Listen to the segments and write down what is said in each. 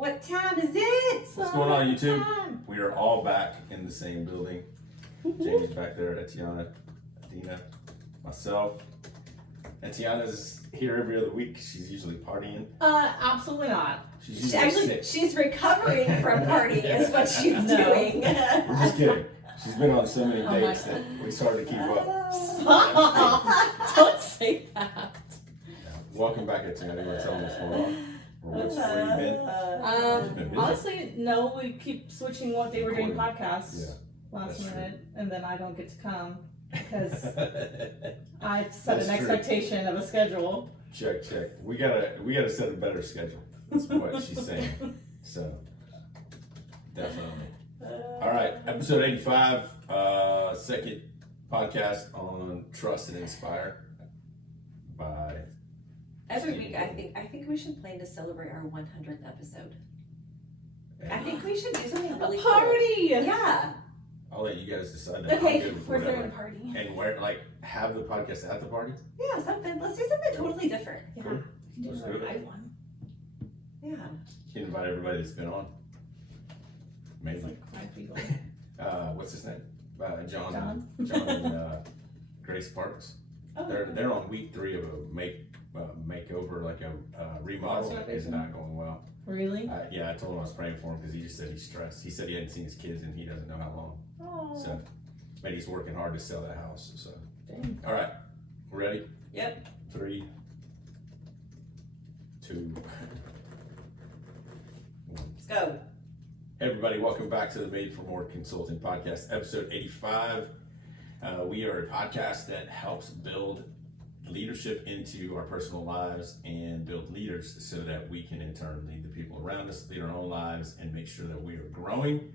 What time is it? What's going on, YouTube? We are all back in the same building. Jamie's back there, Etiana, Adina, myself. Etiana's here every other week. She's usually partying. Absolutely not. She's usually sick. She's recovering from partying is what she's doing. I'm just kidding. She's been on so many dates that it's hard to keep up. Stop. Don't say that. Welcome back, Etiana. You want to tell them what's going on? Or where you been? Honestly, no, we keep switching what day we're doing podcasts last That's minute, and then I don't get to come because I set That's an true. expectation of a schedule. Check. We gotta set a better schedule. That's what she's saying. So definitely. All right, episode 85, second podcast on Trust and Inspire by Every Stephen week, I think we should plan to celebrate our 100th episode. I think we should do something really A party! cool. Yeah. I'll let you guys decide that. I'm Okay, good with we're whatever. throwing a party. And where, like, have the podcast at the party? Yeah, something. Let's do something totally different. Yeah, Cool. we can Let's do do a it. live one. Yeah. You can invite everybody that's been on. It's Amazing. like 5 people. What's his name? John John. and Grace Parks. Oh, They're on week 3 of a makeover, like a remodel. That's Is not going well. really? Yeah, I told him I was praying for him because he just said he's stressed. He said he hadn't seen his kids and he doesn't know how long. Oh, So, but he's working hard to sell that house. So, dang. all right, ready? Yep. 3, 2, 1. Let's go. Hey everybody, welcome back to the Made for More Consulting Podcast, episode 85. We are a podcast that helps build leadership into our personal lives and build leaders so that we can in turn lead the people around us, lead our own lives, and make sure that we are growing.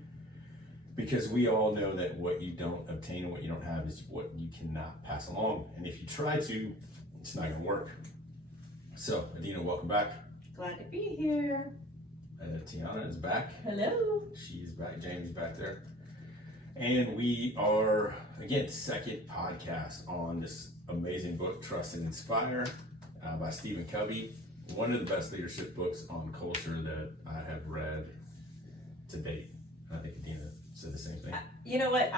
Because we all know that what you don't obtain and what you don't have is what you cannot pass along. And if you try to, it's not going to work. So, Adina, welcome back. Glad to be here. Tiana is back. Hello. She's back. Jamie's back there. And we are, again, second podcast on this amazing book, Trust and Inspire, by Stephen Covey. One of the best leadership books on culture that I have read to date. I think Adina said the same thing. You know what?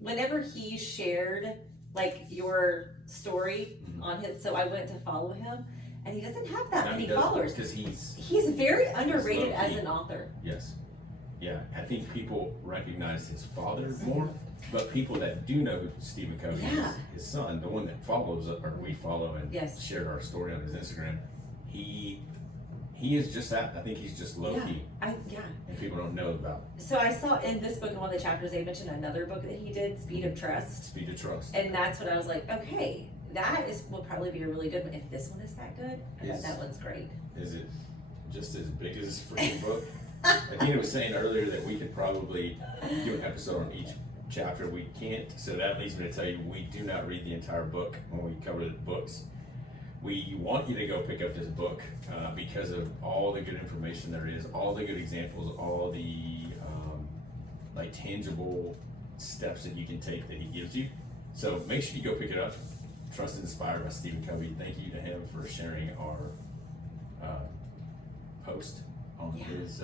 Whenever he shared like your story on his, so I went to follow him, and he doesn't have that many followers. Because he's very underrated low-key. as an author. Yes. Yeah, I think people recognize his father more, but people that do know who Stephen Covey is, his son, the one that follows, or we follow and shared our story on his Instagram, he is just that. I think he's just low-key. And people don't know about. So I saw in this book, in one of the chapters, they mentioned another book that he did, Speed of Trust. Speed of Trust. And that's when I was like, okay, will probably be a really good one. If this one is that good, I bet that one's great. Is it just as big as this freaking book? Adina was saying earlier that we could probably do an episode on each chapter. We can't, so that leads me to tell you we do not read the entire book when we cover the books. We want you to go pick up this book because of all the good information there is, all the good examples, all the like tangible steps that you can take that he gives you. So make sure you go pick it up. Trust and Inspire by Stephen Covey. Thank you to him for sharing our post on his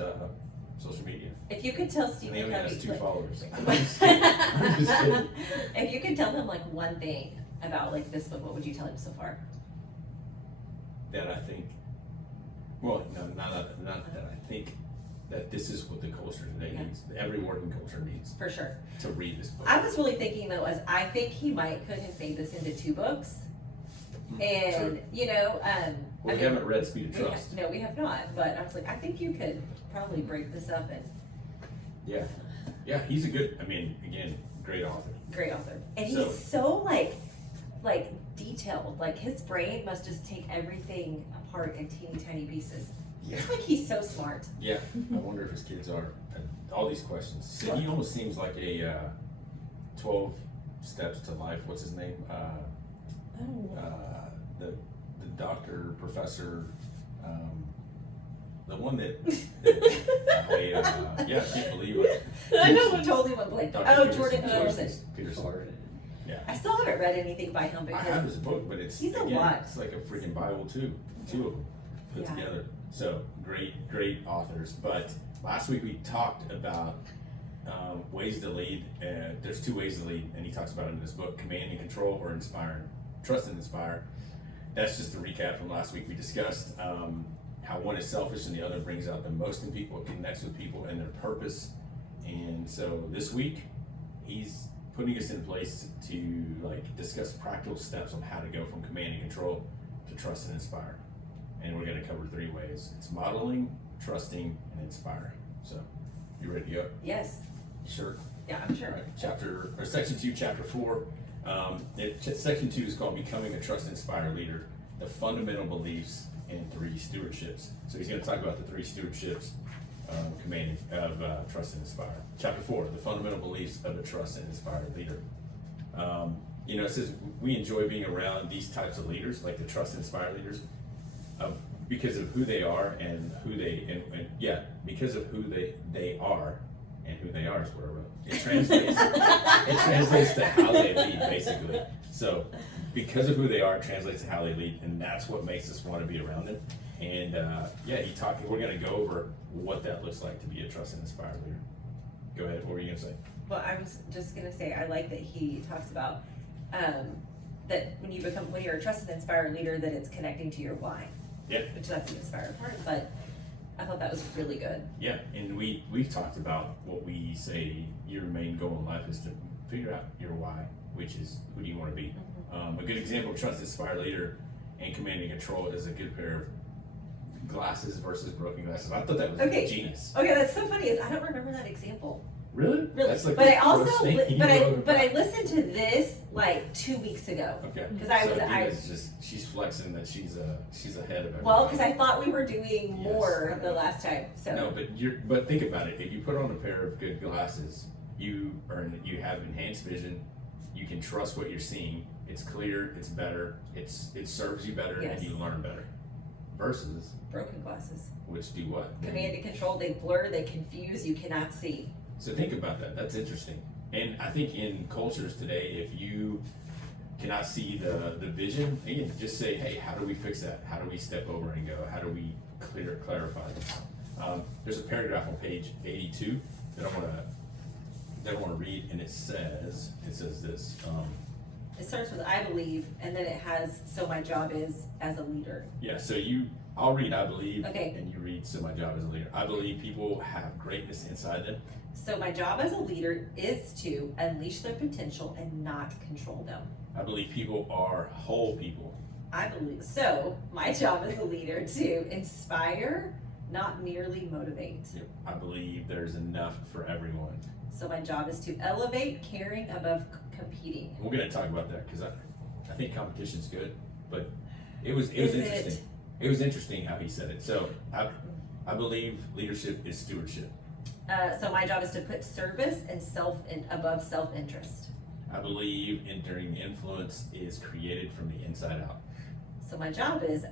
social media. If you could tell Stephen Covey, he only has 2 followers. If you could tell him like one thing about like this book, what would you tell him so far? That I think, well, no, not that I think that this is what the culture today needs. Every working culture needs. For sure. To read this book. I was really thinking though, I think he could have made this into 2 books. And, you know, we haven't read Speed of Trust. No, we have not. But I was like, I think you could probably break this up and. Yeah, he's a good, again, great author. Great author. And he's so like detailed. Like his brain must just take everything apart in teeny tiny pieces. Yeah. It's like he's so smart. Yeah. I wonder if his kids are. All these questions. So he almost seems like a 12 Steps to Life. What's his name? The doctor, professor, the one that I can't believe it. I know, I totally went blank. Dr. Jordan Peterson. Peterson. Yeah. I still haven't read anything by him I have because his book, but it's he's a lot. It's like a freaking Bible too. 2 of them put together. So great authors. But last week we talked about ways to lead. There's 2 ways to lead, and he talks about it in this book: command and control, or inspire, trust and inspire. That's just a recap from last week. We discussed how one is selfish and the other brings out the most in people, connects with people and their purpose. And so this week, he's putting us in place to discuss practical steps on how to go from command and control to trust and inspire. And we're going to cover 3 ways: it's modeling, trusting, and inspiring. So, you ready to go? Yes. Sure. Yeah, I'm sure. All right. Section 2, chapter 4. Section 2 is called Becoming a Trust and Inspire Leader: The Fundamental Beliefs and 3 Stewardships. So he's going to talk about the 3 stewardships of trust and inspire. Chapter 4, the fundamental beliefs of a trust and inspired leader. It says we enjoy being around these types of leaders, like the trust and inspire leaders, because of who they are and who they because of who they are, and who they are is what I wrote. It translates to how they lead, basically. So because of who they are, it translates to how they lead, and that's what makes us want to be around them. And we're going to go over what that looks like to be a trust and inspire leader. Go ahead. What were you going to say? Well, I was just going to say, I like that he talks about that when you're a trusted, inspired leader, that it's connecting to your why. Yeah. Which that's an inspired part, but I thought that was really good. Yeah, and we've talked about what we say your main goal in life is to figure out your why, which is who do you want to be. A good example of trust, inspire leader, and command and control is a good pair of glasses versus broken glasses. I thought that was genius. Okay, that's so funny. Is I don't remember that example. Really? That's like but I also but I listened to this 2 weeks ago. Okay. Because she's flexing that she's ahead of everybody. Well, because I thought we were doing more the last time. So no, but think about it. If you put on a pair of good glasses, you have enhanced vision. You can trust what you're seeing. It's clear. It's better. It serves you better, and you learn better. Versus broken glasses, which do what? Command and control. They blur. They confuse. You cannot see. So think about that. That's interesting. And I think in cultures today, if you cannot see the vision, again, just say, hey, how do we fix that? How do we step over and go? How do we clarify this? There's a paragraph on page 82 that I want to read, and it says this. It starts with I believe, and then it has so my job is as a leader. Yeah, so I'll read I believe, okay, and you read so my job as a leader. I believe people have greatness inside them. So my job as a leader is to unleash their potential and not control them. I believe people are whole people. I believe so. My job as a leader to inspire, not merely motivate. Yep. I believe there's enough for everyone. So my job is to elevate, caring above competing. We're going to talk about that because I think competition's good, but it was interesting. It was interesting how he said it. So I believe leadership is stewardship. So my job is to put service and above self-interest. I believe enduring influence is created from the inside out. So my job is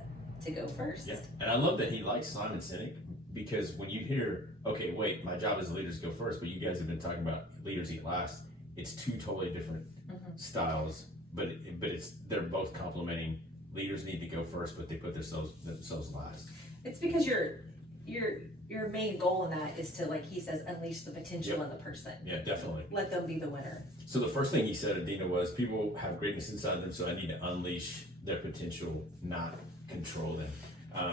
to go first. Yeah, and I love that he likes Simon Sinek, because when you hear, okay, wait, my job as a leader is to go first, but you guys have been talking about leaders eat last. It's 2 totally different styles, but they're both complementing. Leaders need to go first, but they put themselves last. It's because your main goal in that is to, like he says, unleash the potential in the person. Yeah, definitely. Let them be the winner. So the first thing he said, Adina, was people have greatness inside them, so I need to unleash their potential, not control them.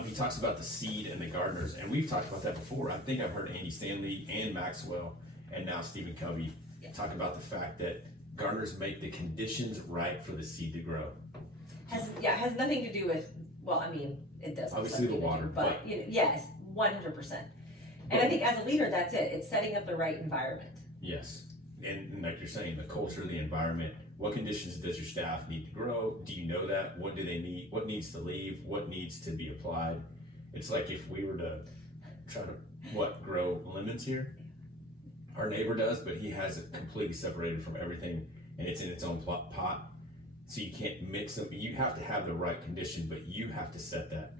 He talks about the seed and the gardeners, and we've talked about that before. I think I've heard Andy Stanley and Maxwell and now Stephen Covey talk about the fact that gardeners make the conditions right for the seed to grow. Has nothing to do with, well, I mean, it does. Obviously the water. But yes, 100%. And I think as a leader, that's it. It's setting up the right environment. Yes. And like you're saying, the culture, the environment, what conditions does your staff need to grow? Do you know that? What do they need? What needs to leave? What needs to be applied? It's like if we were to try to, grow lemons here. Our neighbor does, but he has it completely separated from everything, and it's in its own pot. So you can't mix them. You have to have the right condition, but you have to set that.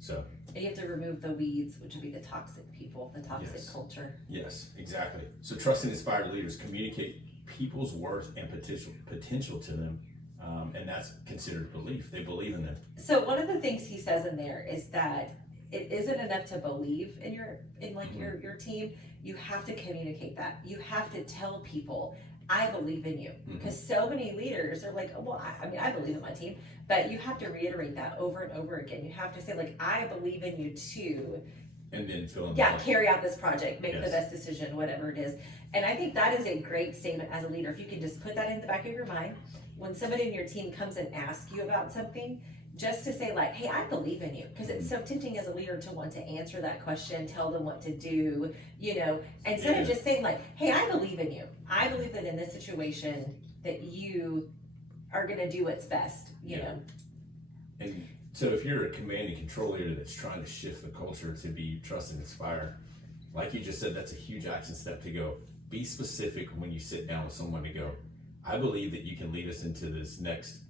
So and you have to remove the weeds, which would be the toxic people, the toxic culture. Yes, exactly. So trust and inspired leaders communicate people's worth and potential to them, and that's considered belief. They believe in them. So one of the things he says in there is that it isn't enough to believe in your team. You have to communicate that. You have to tell people, I believe in you. Because so many leaders are like, well, I mean, I believe in my team, but you have to reiterate that over and over again. You have to say, like, I believe in you too. And then fill in carry out this project, make the best decision, whatever it is. And I think that is a great statement as a leader. If you can just put that in the back of your mind, when somebody in your team comes and asks you about something, just to say like, hey, I believe in you. Because it's so tempting as a leader to want to answer that question, tell them what to do, instead of just saying like, hey, I believe in you. I believe that in this situation that you are going to do what's best, you know. And so if you're a command and control leader that's trying to shift the culture to be trust and inspire, like you just said, that's a huge action step to go. Be specific when you sit down with someone to go, I believe that you can lead us into this next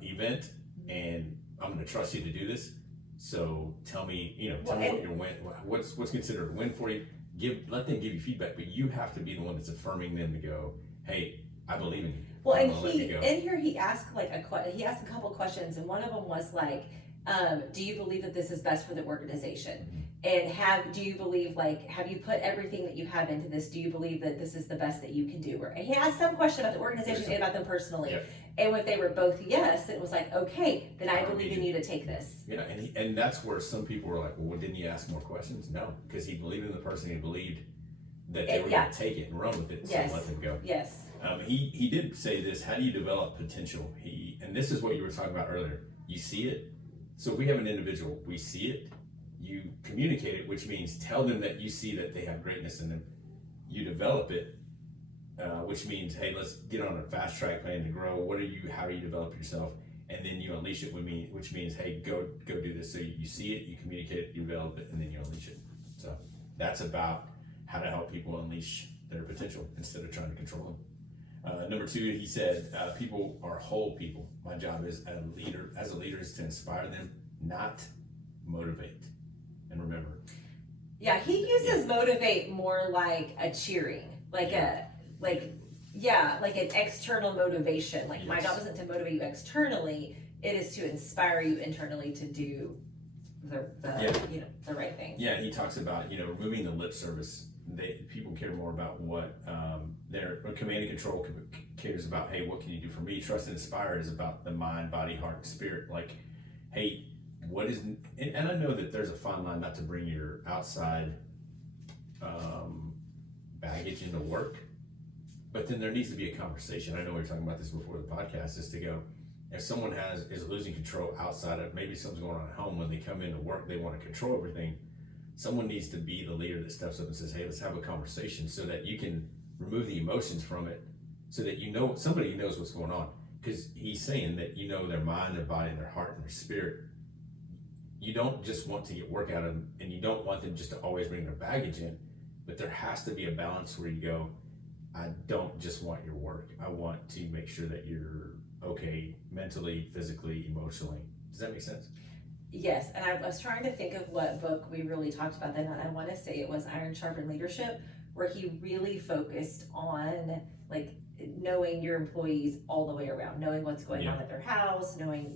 event, and I'm going to trust you to do this. So tell me, tell me what your win, what's considered a win for you. Let them give you feedback, but you have to be the one that's affirming them to go, hey, I believe in you. Well, and he asked he asked a couple questions, and one of them was like, do you believe that this is best for the organization? And have you put everything that you have into this? Do you believe that this is the best that you can do? And he asked some question about the organization and about them personally. Yep. And if they were both yes, it was like, okay, then I believe in you to take this. Yeah, and that's where some people were like, well, didn't you ask more questions? No, because he believed in the person. He believed that they were going to take it and run with it. Yes. So let them go. Yes. He did say this, how do you develop potential? And this is what you were talking about earlier. You see it. So if we have an individual, we see it, you communicate it, which means tell them that you see that they have greatness in them. You develop it, which means, hey, let's get on a fast track plan to grow. How do you develop yourself? And then you unleash it with me, which means, hey, go do this. So you see it, you communicate it, you develop it, and then you unleash it. So that's about how to help people unleash their potential instead of trying to control them. Number 2, he said, people are whole people. My job as a leader is to inspire them, not motivate. And remember. Yeah, he uses motivate more like a cheering, like an external motivation. Like my job isn't to motivate you externally; it is to inspire you internally to do the right thing. Yeah, he talks about removing the lip service. People care more about what their command and control cares about. Hey, what can you do for me? Trust and inspire is about the mind, body, heart, and spirit. Like, hey, what is? And I know that there's a fine line not to bring your outside baggage into work, but then there needs to be a conversation. I know we were talking about this before the podcast. Is to go, if someone is losing control outside of maybe something's going on at home, when they come into work, they want to control everything. Someone needs to be the leader that steps up and says, hey, let's have a conversation so that you can remove the emotions from it, so that somebody knows what's going on. Because he's saying that their mind, their body, their heart, and their spirit. You don't just want to get work out of them, and you don't want them just to always bring their baggage in, but there has to be a balance where you go, I don't just want your work. I want to make sure that you're okay mentally, physically, emotionally. Does that make sense? Yes, and I was trying to think of what book we really talked about then, and I want to say it was Iron Sharpened Leadership, where he really focused on like knowing your employees all the way around, knowing what's going on at their house, knowing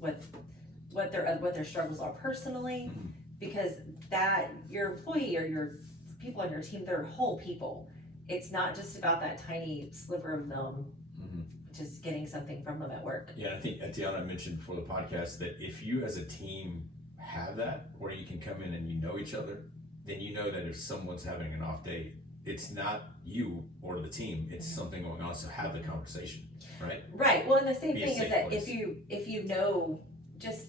what their struggles are personally, because that your employee or your people on your team, they're whole people. It's not just about that tiny sliver of them just getting something from them at work. Yeah, I think Tiana mentioned before the podcast that if you as a team have that, where you can come in and you know each other, then you know that if someone's having an off day, it's not you or the team, it's something going on. So have the conversation, right? Right. Well, and the same thing is that if you know, just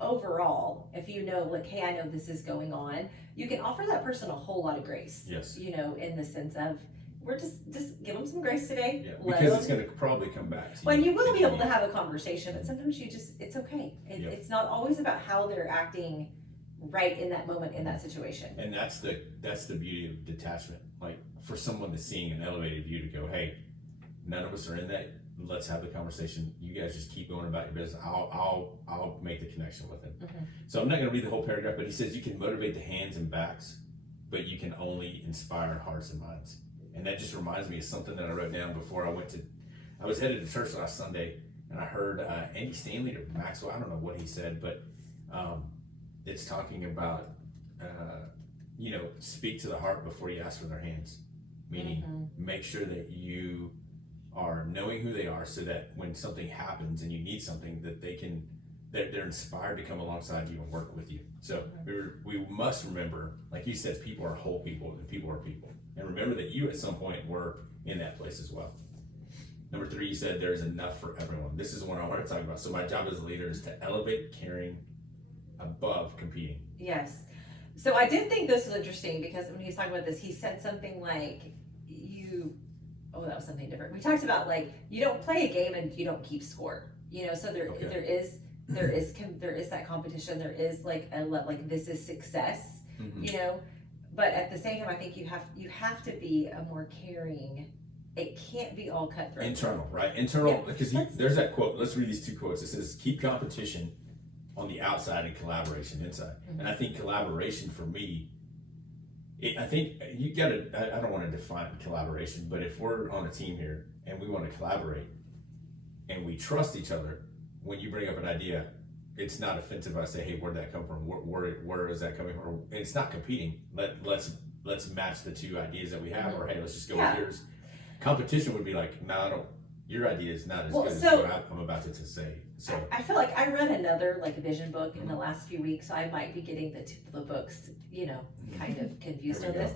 overall, if you know, like, hey, I know this is going on, you can offer that person a whole lot of grace. Yes. In the sense of, we're just give them some grace today. Yeah, because it's going to probably come back to you. Well, you will be able to have a conversation, but sometimes it's okay. It's not always about how they're acting right in that moment, in that situation. And that's the beauty of detachment. Like, for someone that's seeing an elevated view to go, hey, none of us are in that. Let's have the conversation. You guys just keep going about your business. I'll make the connection with him. So I'm not going to read the whole paragraph, but he says you can motivate the hands and backs, but you can only inspire hearts and minds. And that just reminds me of something that I wrote down before I was headed to church last Sunday, and I heard Andy Stanley or Maxwell, I don't know what he said, but it's talking about, speak to the heart before you ask for their hands. Meaning, make sure that you are knowing who they are so that when something happens and you need something, that they're inspired to come alongside you and work with you. So we must remember, like you said, people are whole people and people are people. And remember that you at some point were in that place as well. Number 3, you said there's enough for everyone. This is what I want to talk about. So my job as a leader is to elevate caring above competing. Yes. So I did think this was interesting because when he was talking about this, he said something like, that was something different. We talked about like, you don't play a game and you don't keep score, so there is that competition. There is like this is success, but at the same time, I think you have to be a more caring. It can't be all cutthroat. Internal, right? Because there's that quote. Let's read these 2 quotes. It says, keep competition on the outside and collaboration inside. And I think collaboration for me, I think you gotta, I don't want to define collaboration, but if we're on a team here and we want to collaborate and we trust each other, when you bring up an idea, it's not offensive. I say, hey, where'd that come from? Where is that coming from? It's not competing. Let's match the 2 ideas that we have, or hey, let's just go with yours. Competition would be like, no, I don't. Your idea is not as good as what I'm about to say. So I feel like I read another vision book in the last few weeks, so I might be getting the books, kind of confused on this.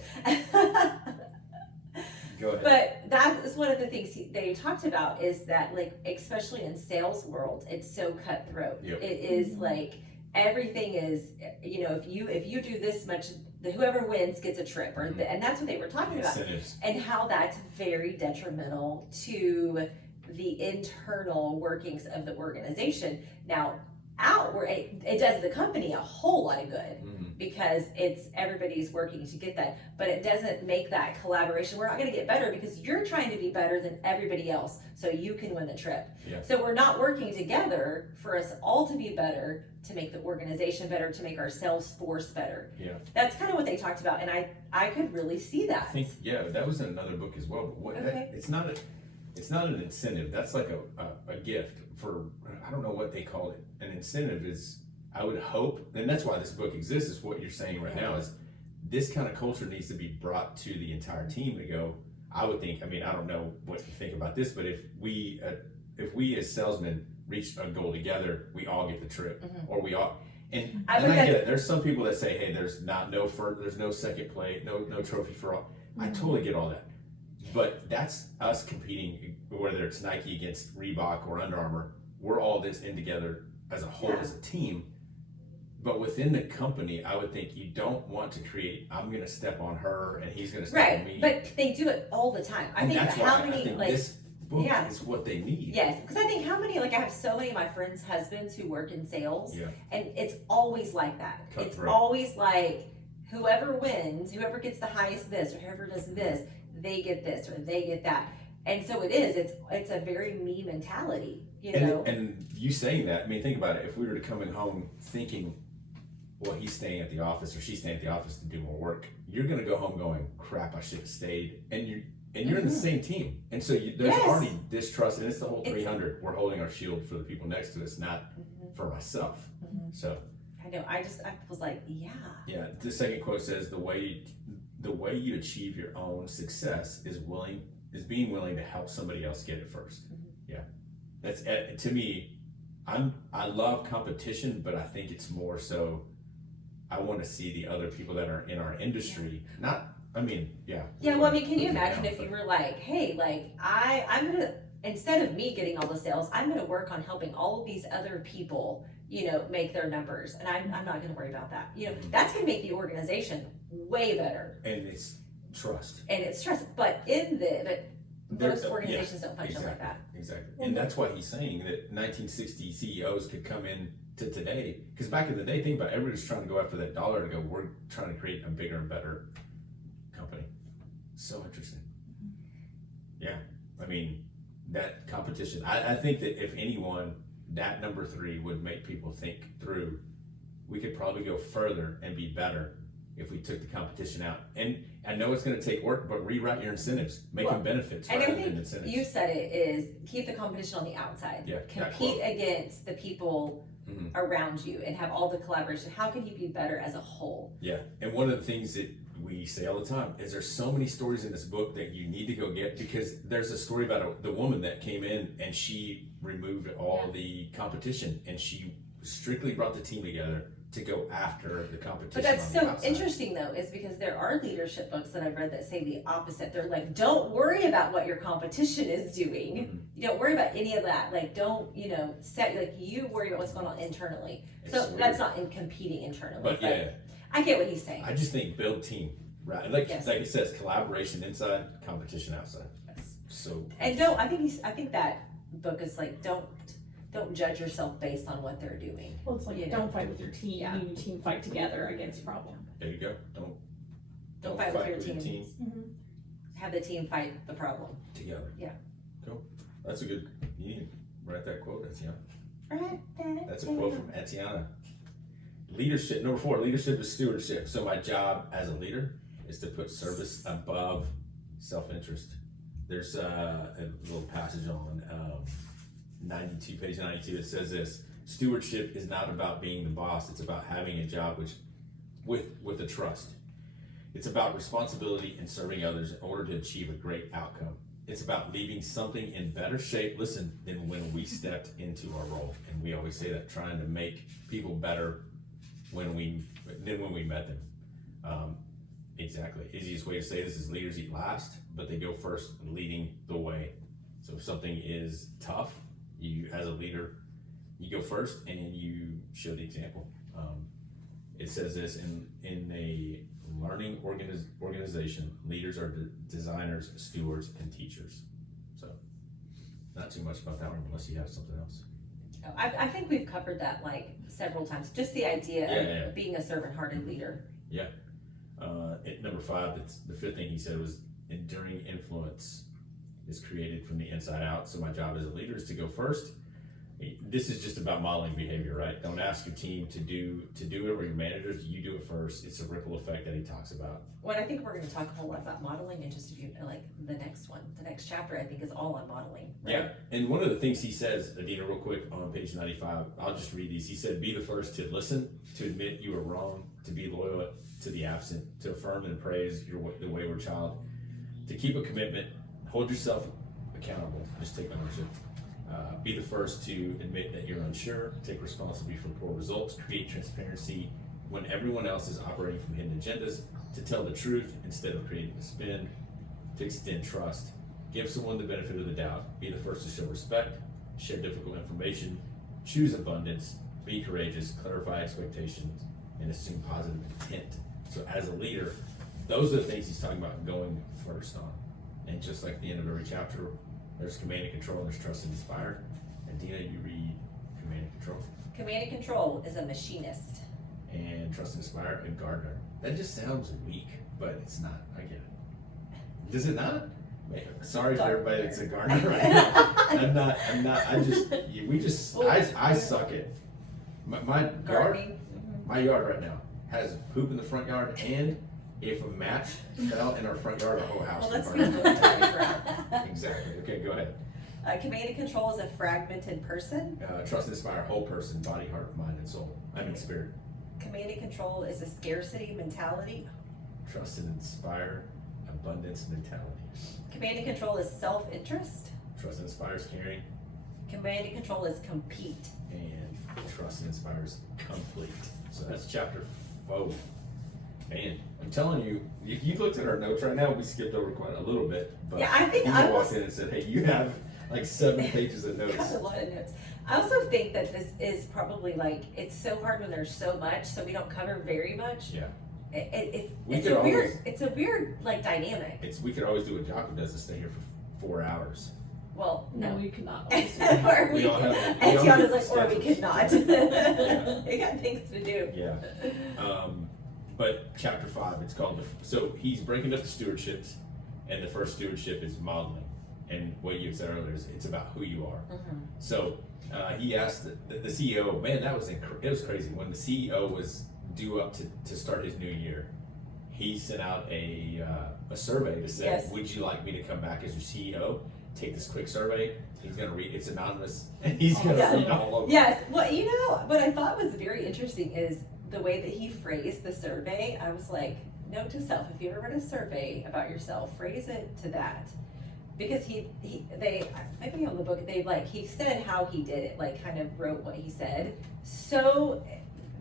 Go ahead. But that is one of the things they talked about, is that especially in sales world, it's so cutthroat. Yep. It is like everything is, if you do this much, whoever wins gets a trip, and that's what they were talking Incentives. about, and how that's very detrimental to the internal workings of the organization. Now, outward, it does the company a whole lot of good because it's everybody's working to get that, but it doesn't make that collaboration. We're not going to get better because you're trying to be better than everybody else so you can win the trip. Yeah. So we're not working together for us all to be better, to make the organization better, to make our sales force better. Yeah. That's kind of what they talked about, and I could really see that. I think that was in another book as well. But it's not an incentive. That's like a gift for, I don't know what they call it. An incentive is, I would hope, and that's why this book exists, is what you're saying right now, is this kind of culture needs to be brought to the entire team to go, I would think, I don't know what you think about this, but if we as salesmen reach a goal together, we all get the trip, or we all, and I get it. There's some people that say, hey, there's no second place, no trophy for all. I totally get all that. But that's us competing, whether it's Nike against Reebok or Under Armour. We're all this in together as a whole, as a team. But within the company, I would think you don't want to create, I'm going to step on her and he's going to step on me. But they do it all the time. I think that's how why many, I think this book is what they need. Yes, because I think how many, I have so many of my friends' husbands who work in sales, and it's always like that. It's always like, whoever wins, whoever gets the highest this, or whoever does this, they get this, or they get that. And so it's a very me mentality, And you saying that, think about it. If we were coming home thinking, well, he's staying at the office or she's staying at the office to do more work, you're going to go home going, crap, I should have stayed. And you're in the same team. And so there's already distrust, and it's the whole 300. We're holding our shield for the people next to us, not for myself. So I know, I was like, Yeah, the second quote says, the way you achieve your own success is being willing to help somebody else get it first. Yeah. That's, to me, I love competition, but I think it's more so I want to see the other people that are in our industry. Can you imagine if you were like, hey, I'm going to, instead of me getting all the sales, I'm going to work on helping all of these other people, make their numbers. And I'm not going to worry about that. That's going to make the organization way better. And it's trust. But most organizations don't function like that. Exactly. And that's why he's saying that 1960 CEOs could come in to today, because back in the day, think about it, everybody's trying to go after that dollar to go, we're trying to create a bigger and better company. So interesting. Yeah. That competition, I think that if anyone, that number 3 would make people think through, we could probably go further and be better if we took the competition out. And I know it's going to take work, but rewrite your incentives, make them benefits rather than incentives. You said it is keep the competition on the outside. Yeah, compete against the people around you and have all the collaboration. How can you be better as a whole? Yeah, and one of the things that we say all the time is there's so many stories in this book that you need to go get, because there's a story about the woman that came in and she removed all the competition and she strictly brought the team together to go after the competition. But that's on the so outside. interesting though, is because there are leadership books that I've read that say the opposite. They're like, don't worry about what your competition is doing. You don't worry about any of that. Like, don't, set, like, you worry about what's going on internally. It's So weird. that's not in competing internally. But yeah, I get what he's saying. I just think build team, right? Like Yes. like it says, collaboration inside, competition outside. So And I think that book is like, don't judge yourself based on what they're doing. Well, it's like, don't fight with your team. Yeah. You and your team fight together against a problem. there you go. Don't Fight with your team. team Have the team fight the problem. together. Yeah. Cool. That's a good. You need to write that quote, Etienne. Right. That's a quote from Etienne. Leadership. Number 4. Leadership is stewardship. So my job as a leader is to put service above self-interest. There's a little passage on 92, page 92. It says this: stewardship is not about being the boss. It's about having a job with a trust. It's about responsibility and serving others in order to achieve a great outcome. It's about leaving something in better shape, than when we stepped into our role. And we always say that, trying to make people better than when we met them. Exactly. Easiest way to say this is leaders eat last, but they go first, leading the way. So if something is tough, you as a leader, you go first and you show the example. It says this in a learning organization: leaders are designers, stewards, and teachers. So not too much about that one unless you have something else. I think we've covered that like several times. Just the idea of being a servant-hearted leader. Yeah. At number 5, it's the 5th thing he said was enduring influence is created from the inside out. So my job as a leader is to go first. This is just about modeling behavior, right? Don't ask your team to do it, or your managers. You do it first. It's a ripple effect that he talks about. Well, I think we're going to talk a whole lot about modeling in just a few, like the next chapter, I think, is all on modeling. Right? Yeah, and one of the things he says, Adina, real quick, on page 95, I'll just read these. He said, be the first to listen, to admit you are wrong, to be loyal to the absent, to affirm and praise the wayward child, to keep a commitment, hold yourself accountable, just take ownership. Be the first to admit that you're unsure, take responsibility for poor results, create transparency when everyone else is operating from hidden agendas, to tell the truth instead of creating a spin, to extend trust, give someone the benefit of the doubt, be the first to show respect, share difficult information, choose abundance, be courageous, clarify expectations, and assume positive intent. So as a leader, those are the things he's talking about going first on. And just like the end of every chapter, there's command and control, and there's trust and inspire. And Dina, you read command and control. Command and control is a machinist. And trust and inspire, a gardener. That just sounds weak, but it's not. I get it. Does it not? Man, sorry for everybody that's a gardener right now. I'm not, I suck at my yard. Gardening. My yard right now has poop in the front yard, and if a match fell in our front yard, our whole house Well, would let's burn. move on. Exactly. Okay, go ahead. Command and control is a fragmented person. Trust and inspire, whole person, body, heart, mind, and soul. I mean spirit. Command and control is a scarcity mentality. Trust and inspire, abundance mentality. Command and control is self-interest. Trust and inspires caring, Command and control is compete. and trust and inspires complete. So that's chapter 4. Man, I'm telling you, if you looked at our notes right now, we skipped over quite a little bit. But Yeah, I think you I walked was- in and said, hey, you have like 7 pages of Got notes. a lot of notes. I also think that this is probably like, it's so hard when there's so much, so we don't cover very much. Yeah. We It's could a weird like dynamic. We could always do what Jocko does and stay here for 4 hours. Well, No, no. you cannot. Or We we all have- could, we all and have Tiana's like, or we schedules. could not. Yeah. They got things to do. Yeah. But chapter 5, it's called, so he's breaking up the stewardships, and the first stewardship is modeling. And what you said earlier is it's about who you are. Mm-hmm. So he asked the CEO, man, it was crazy. When the CEO was due up to start his new year, he sent out a survey to say, Yes. would you like me to come back as your CEO? take this quick survey. He's gonna read. It's anonymous, and he's gonna Yeah. read all of it. Yes, well, what I thought was very interesting is the way that he phrased the survey. I was like, note to self, if you ever read a survey about yourself, phrase it to that. Because maybe on the book, he said how he did it, like kind of wrote what he said. So,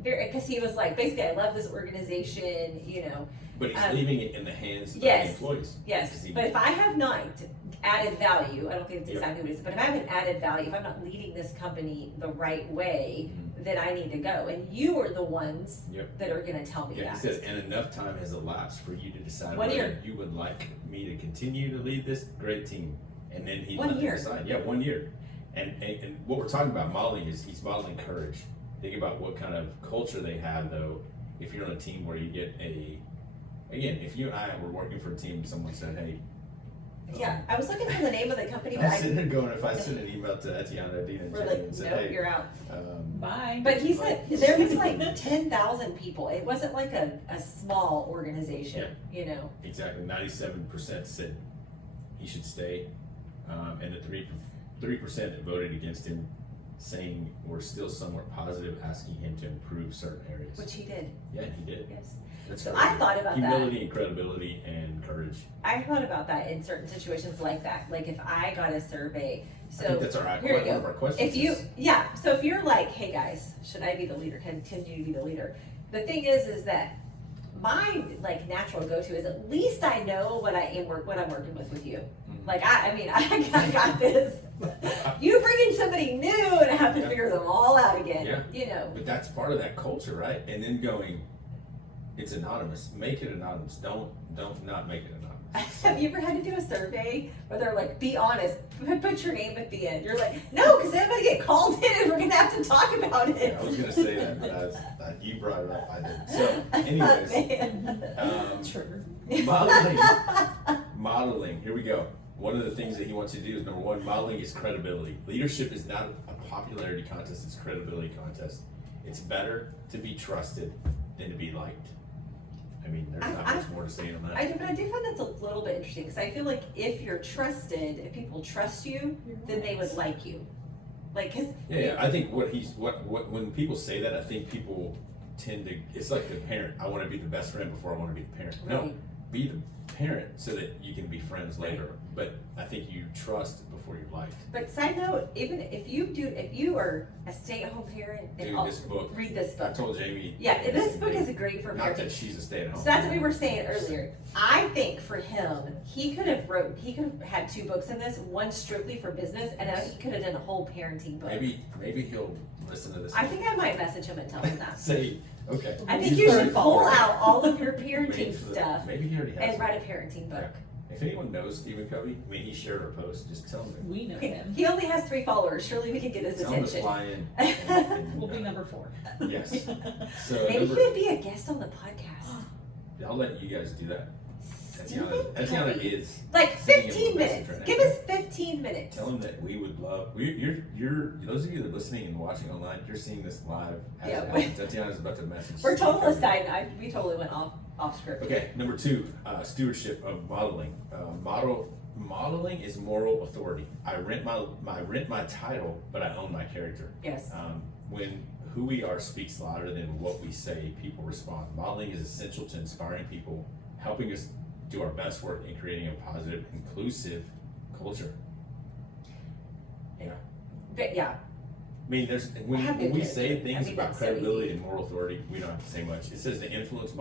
because he was like, basically, I love this organization, But he's leaving it in the hands of yes, the employees. Yes, but if I have not added value, I don't think it's exactly what he said, but if I haven't added value, if I'm not leading this company the right way, then I need to go. And you are the ones that are going to tell me that. He says, and enough time has elapsed for you to decide 1 year. whether you would like me to continue to lead this great team. And then he 1 year. Decide. Yeah, 1 year. And what we're talking about modeling is he's modeling courage. Think about what kind of culture they have, though, if you're on a team where you get if you and I were working for a team and someone said, hey, yeah, I was looking for the name of the company, but I'm sitting there going, if I send an email to Etienne, Adina, and we're Jamie and said, nope, hey, you're out. Bye. But he said there was like 10,000 people. It wasn't like a small organization, Exactly. 97% said he should stay, and the 3% that voted against him, saying we're still somewhat positive, asking him to improve certain areas. Which he did. Yeah, he did. Yes. That's So crazy. I thought about humility and credibility and courage. I thought about that in certain situations like that. Like if I got a survey. So I think that's here we one of our questions. So if you're like, hey guys, should I be the leader? Continue to be the leader. The thing is that my natural go-to is at least I know what I'm working with you. Mm-hmm. Like I got this. You bring in somebody new and I have to figure them all out again. Yeah. But that's part of that culture, right? And then going, it's anonymous. Make it anonymous. Don't not make it anonymous. Have you ever had to do a survey where they're like, be honest, put your name at the end? You're like, no, because everybody get called in and we're gonna have to talk about it. Yeah, I was gonna say that, but you brought it up. I didn't. So, anyways, True. modeling. Here we go. One of the things that he wants to do is, number one, modeling is credibility. Leadership is not a popularity contest; it's a credibility contest. It's better to be trusted than to be liked. I mean, there's not much more to say on that. But I do find that's a little bit interesting because I feel like if you're trusted, if people trust you, then they would like you. I think when people say that, I think people tend to. It's like the parent. I want to be the best friend before I want to be the parent. Right. No, be the parent so that you can be friends later. But I think you trust before you're liked. But side note, even if you are a stay-at-home parent, and This book. read this I book. told Jamie. Yeah, this book is great for Not parenting. that she's a stay-at-home. So that's what we were saying earlier. I think for him, he could have had 2 books in this, one strictly for business, and he could have done a whole parenting book. Maybe he'll listen to this. I think I might message him and tell him that. Say, okay. I think you should pull out all of your parenting stuff Maybe he already has and it. write a parenting book. If anyone knows Stephen Covey, he shared our post. Just tell him. We know Okay, him. he only has 3 followers. Surely we can get his Tell him to attention. fly in. And, We'll be number 4. Yes. So Maybe he would be a guest on the podcast. I'll let you guys do that. Stephen Tatiana Covey. is Like sending him a 15 message minutes. right now. Give us 15 minutes. Tell him that we would love. You're those of you that are listening and watching online. You're seeing this live. Tatiana's about to message. We're Stephen total Covey. aside. We totally went off script. Okay, number 2, stewardship of modeling. Modeling is moral authority. I rent my title, but I own my character. Yes. When who we are speaks louder than what we say, people respond. Modeling is essential to inspiring people, helping us do our best work in creating a positive, inclusive culture. Yeah. But yeah. I mean, when we say things about that's so credibility easy. and moral authority, we don't have to say much. It says the influence of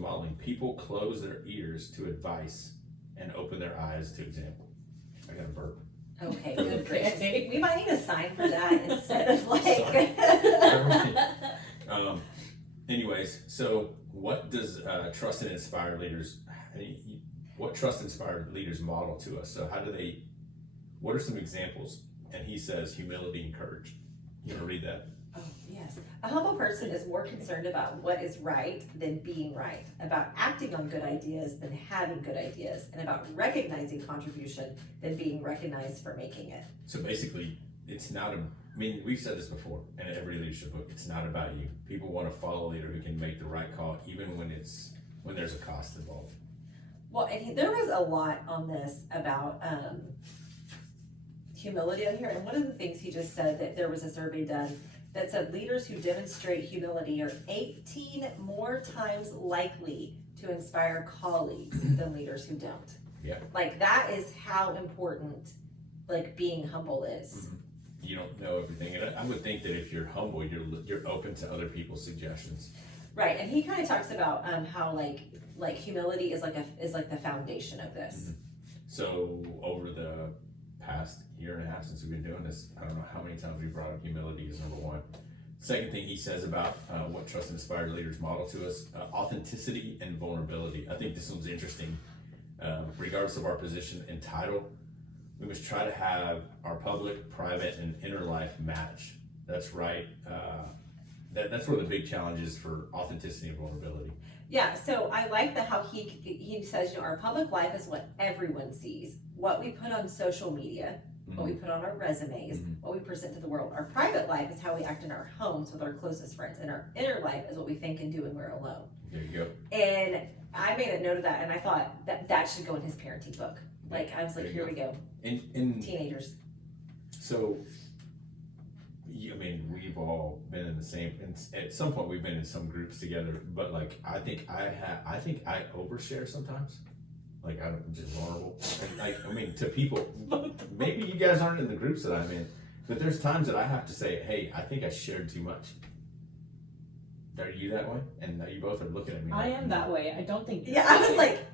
modeling. People close their ears to advice and open their eyes to example. I got a burp. Okay, good gracious. We might need a sign for that instead of Anyways, so what does trust and inspired leaders? What trust inspired leaders model to us? So what are some examples? And he says humility and courage. You want to read that? Oh, yes. A humble person is more concerned about what is right than being right, about acting on good ideas than having good ideas, and about recognizing contribution than being recognized for making it. So basically, it's not we've said this before in every leadership book. It's not about you. People want to follow a leader who can make the right call, even when there's a cost involved. Well, and there was a lot on this about humility on here, and one of the things he just said that there was a survey done that said leaders who demonstrate humility are 18 more times likely to inspire colleagues than leaders who don't. Yeah. Like that is how important like being humble is. You don't know everything, and I would think that if you're humble, you're open to other people's suggestions. Right, and he kind of talks about how like humility is like the foundation of this. So over the past year and a half since we've been doing this, I don't know how many times we brought up humility as number one. Second thing he says about what trust and inspired leaders model to us, authenticity and vulnerability. I think this one's interesting. Regardless of our position and title, we must try to have our public, private, and inner life match. That's right. That's where the big challenge is for authenticity and vulnerability. Yeah, so I like how he says, you know, our public life is what everyone sees, what we put on social media, what we put on our resumes, what we present to the world. Our private life is how we act in our homes with our closest friends, and our inner life is what we think and do when we're alone. There you go. And I made a note of that, and I thought that should go in his parenting book. Like, I was like, here we go. In Teenagers. So, I mean, we've all been in the same, at some point we've been in some groups together, but like, I think I overshare sometimes. Like, I'm just vulnerable. And like, I mean, to people, maybe you guys aren't in the groups that I'm in, but there's times that I have to say, hey, I think I shared too much. Are you that way? And you both are looking at me. I am that way. I don't think. Yeah, I was like,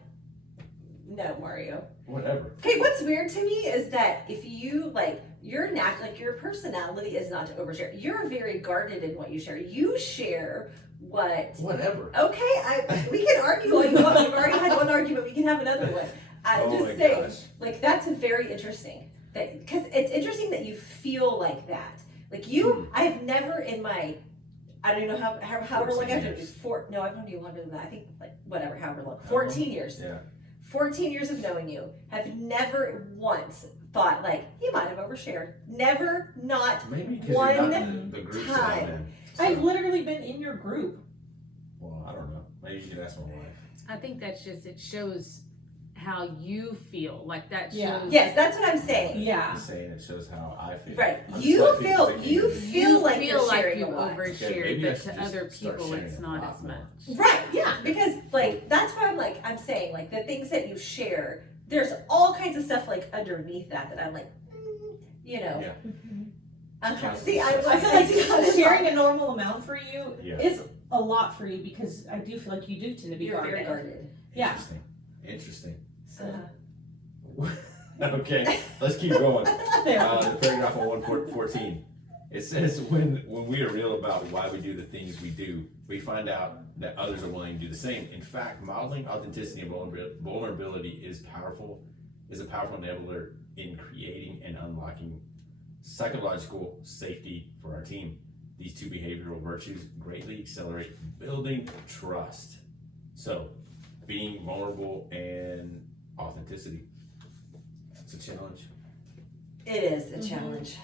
no, Mario. Whatever. Okay, what's weird to me is that if you like your your personality is not to overshare. You're very guarded in what you share. You share whatever. Okay, we can argue all you want. We've already had one argument. We can have another one. I'm just saying, like that's very interesting. Because it's interesting that you feel like that. Like you, I have never in my, I don't even know however long I've known you. No, I've known you longer than that. I think like whatever, however long. 14 years. Yeah. 14 years of knowing you, have never once thought like you might have overshared. Never, not maybe because one you're not in the groups that I'm in. So. I've literally been in your group. Well, I don't know. Maybe you can ask my wife. I think that's just, it shows how you feel. Like that shows. Yeah. Yes, that's what I'm saying. Yeah. I'm saying it shows how I feel. Right. I'm You feel like you're sharing you a lot. overshared, Okay, but to other people it's not as much. Right, yeah, because like that's why I'm saying like the things that you share, there's all kinds of stuff like underneath that I'm like, you know. Yeah. See, I feel like sharing a normal amount for you Yeah. is a lot for you because I do feel like you do tend to be You're very guarded. Yeah. Interesting. So. Okay, let's keep going. There. The paragraph on 114. It says, when we are real about why we do the things we do, we find out that others are willing to do the same. In fact, modeling authenticity and vulnerability is a powerful enabler in creating and unlocking psychological safety for our team. These two behavioral virtues greatly accelerate building trust. So, being vulnerable and authenticity. It's a challenge. It is a challenge.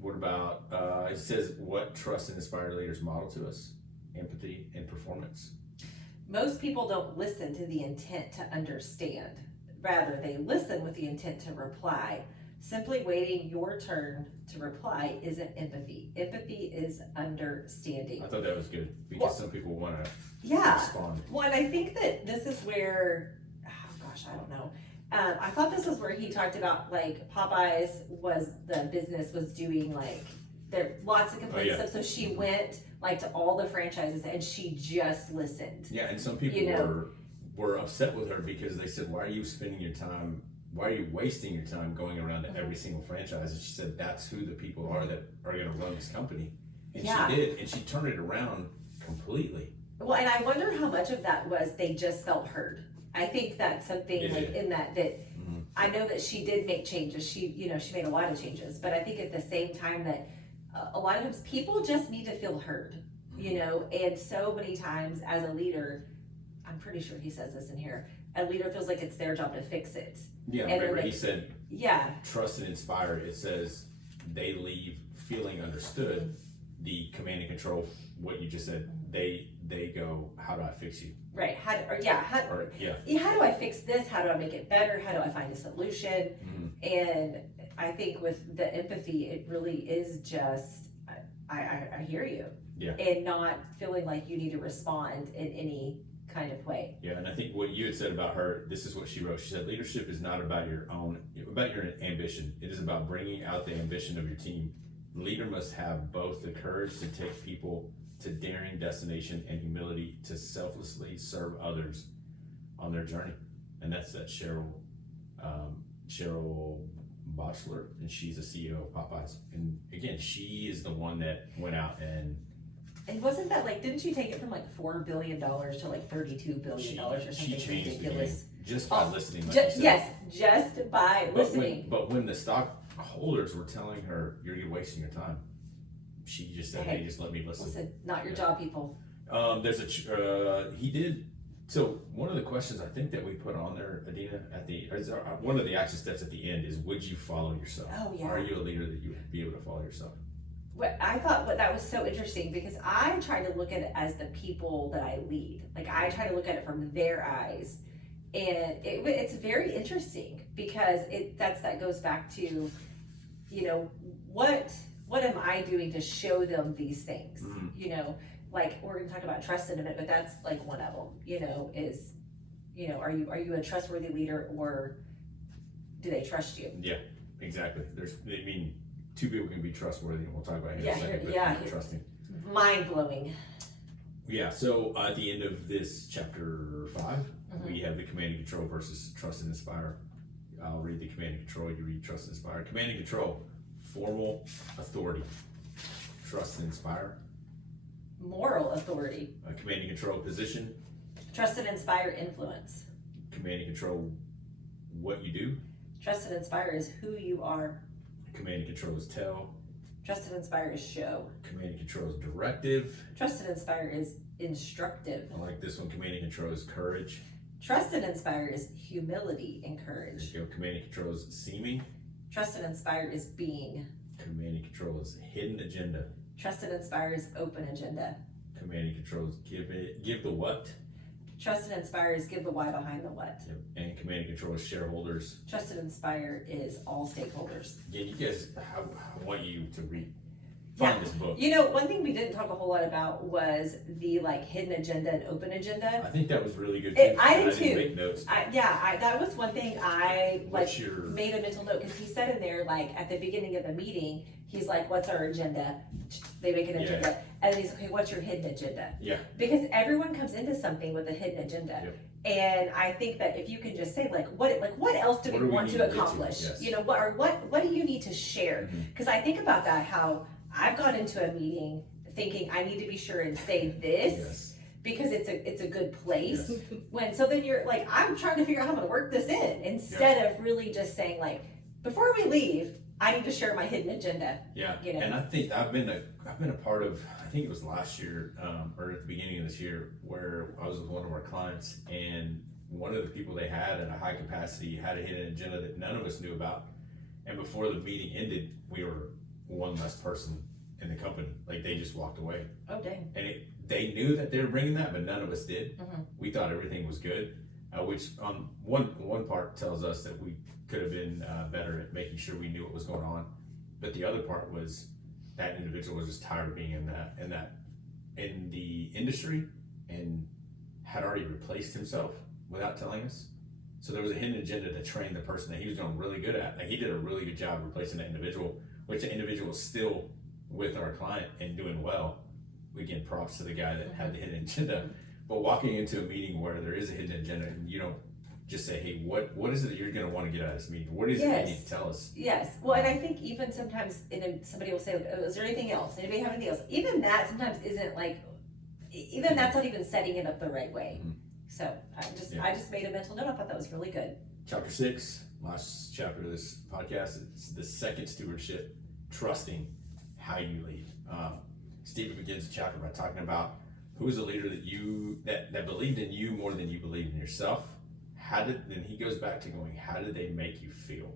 What about, it says, what trust and inspired leaders model to us? Empathy and performance. Most people don't listen to the intent to understand. Rather, they listen with the intent to reply. Simply waiting your turn to reply isn't empathy. Empathy is understanding. I thought that was good because some people want to respond. Well, and I think that this is where, oh gosh, I don't know. I thought this was where he talked about like Popeyes the business was doing like there lots of complaints stuff. So she went like to all the franchises and she just listened. Yeah, and some people were upset with her because they said, why are you wasting your time going around to every single franchise? And she said, that's who the people are that are going to run this company. And she did, and she turned it around completely. Well, and I wonder how much of that was they just felt heard. I think that's something in that I know that she did make changes. She made a lot of changes, but I think at the same time that a lot of times people just need to feel heard, and so many times as a leader, I'm pretty sure he says this in here, a leader feels like it's their job to fix it. Yeah, and remember he said, trust and inspire, it says they leave feeling understood. The command and control, what you just said, they go, how do I fix you? Right, how do I fix this? How do I make it better? How do I find a solution? And I think with the empathy, it really is just, I hear you. Yeah. And not feeling like you need to respond in any kind of way. Yeah, and I think what you had said about her, this is what she wrote. She said, leadership is not about your ambition. It is about bringing out the ambition of your team. The leader must have both the courage to take people to daring destination and humility to selflessly serve others on their journey. And that's that Cheryl Bochler, and she's the CEO of Popeyes. And again, she is the one that went out and wasn't that like, didn't she take it from like $4 billion to like $32 billion or something she changed ridiculous? the game just by listening. Like Yes, just by listening. But when the stockholders were telling her, you're wasting your time, she just said, hey, just let me listen. Listen, not your job, people. He did. So one of the questions I think that we put on there, Adina, one of the action steps at the end is, would you follow yourself? Oh, yeah. Are you a leader that you would be able to follow yourself? I thought that was so interesting because I try to look at it as the people that I lead. Like I try to look at it from their eyes, and it's very interesting because that goes back to, what am I doing to show them these things? Like we're gonna talk about trust in a minute, but that's like one of them. Are you a trustworthy leader, or do they trust you? Yeah, exactly. Two people can be trustworthy, and we'll talk about it in a second, but trusting. Mind blowing. Yeah, so at the end of this chapter 5, we have the command and control versus trust and inspire. I'll read the command and control, you read trust and inspire. Command and control, formal authority. Trust and inspire. Moral authority. Command and control, position. Trust and inspire, influence. Command and control, what you do. Trust and inspire is who you are. Command and control is tell. Trust and inspire is show. Command and control is directive. Trust and inspire is instructive. I like this one. Command and control is courage. Trust and inspire is humility and courage. There you go. Command and control is seeming. Trust and inspire is being. Command and control is hidden agenda. Trust and inspire is open agenda. Command and control is give the what. Trust and inspire is give the why behind the what. Yep. And command and control is shareholders. Trust and inspire is all stakeholders. Yeah, you guys, I want you to find this book. One thing we didn't talk a whole lot about was the hidden agenda and open agenda. I think that was really good too. I did too. Didn't make notes. That was one thing I made a mental note, because he said in there, at the beginning of the meeting, he's like, what's our agenda? They make an agenda. Yeah. And then he's okay, what's your hidden agenda? Yeah. Because everyone comes into something with a hidden agenda. Yep. And I think that if you can just say what else do we want to accomplish? Yes. What do you need to share? Because I think about that, how I've gone into a meeting thinking I need to be sure and say this because it's a good place. Then you're like, I'm trying to figure out how I'm gonna work this in instead of really just saying before we leave, I need to share my hidden agenda. Yeah. And I think I've been a part of, I think it was last year, or at the beginning of this year, where I was with one of our clients, and one of the people they had at a high capacity had a hidden agenda that none of us knew about. And before the meeting ended, we were one less person in the company. They just walked away. Oh, dang. And they knew that they were bringing that, but none of us did. We thought everything was good, which on one part tells us that we could have been better at making sure we knew what was going on. But the other part was that individual was just tired of being in the industry and had already replaced himself without telling us. So there was a hidden agenda to train the person that he was doing really good at. He did a really good job replacing that individual, which the individual is still with our client and doing well. We give props to the guy that had the hidden agenda. But walking into a meeting where there is a hidden agenda, and you don't just say, hey, what is it that you're going to want to get out of this meeting? What is it that you need to tell us? Yes. Well, and I think even sometimes somebody will say, is there anything else? Anybody have anything else? Even that sometimes isn't even that's not even setting it up the right way. So I just made a mental note. I thought that was really good. Chapter 6, last chapter of this podcast, it's the second stewardship, trusting how you lead. Stephen begins the chapter by talking about who is a leader that believed in you more than you believed in yourself. Then he goes back to going, how did they make you feel?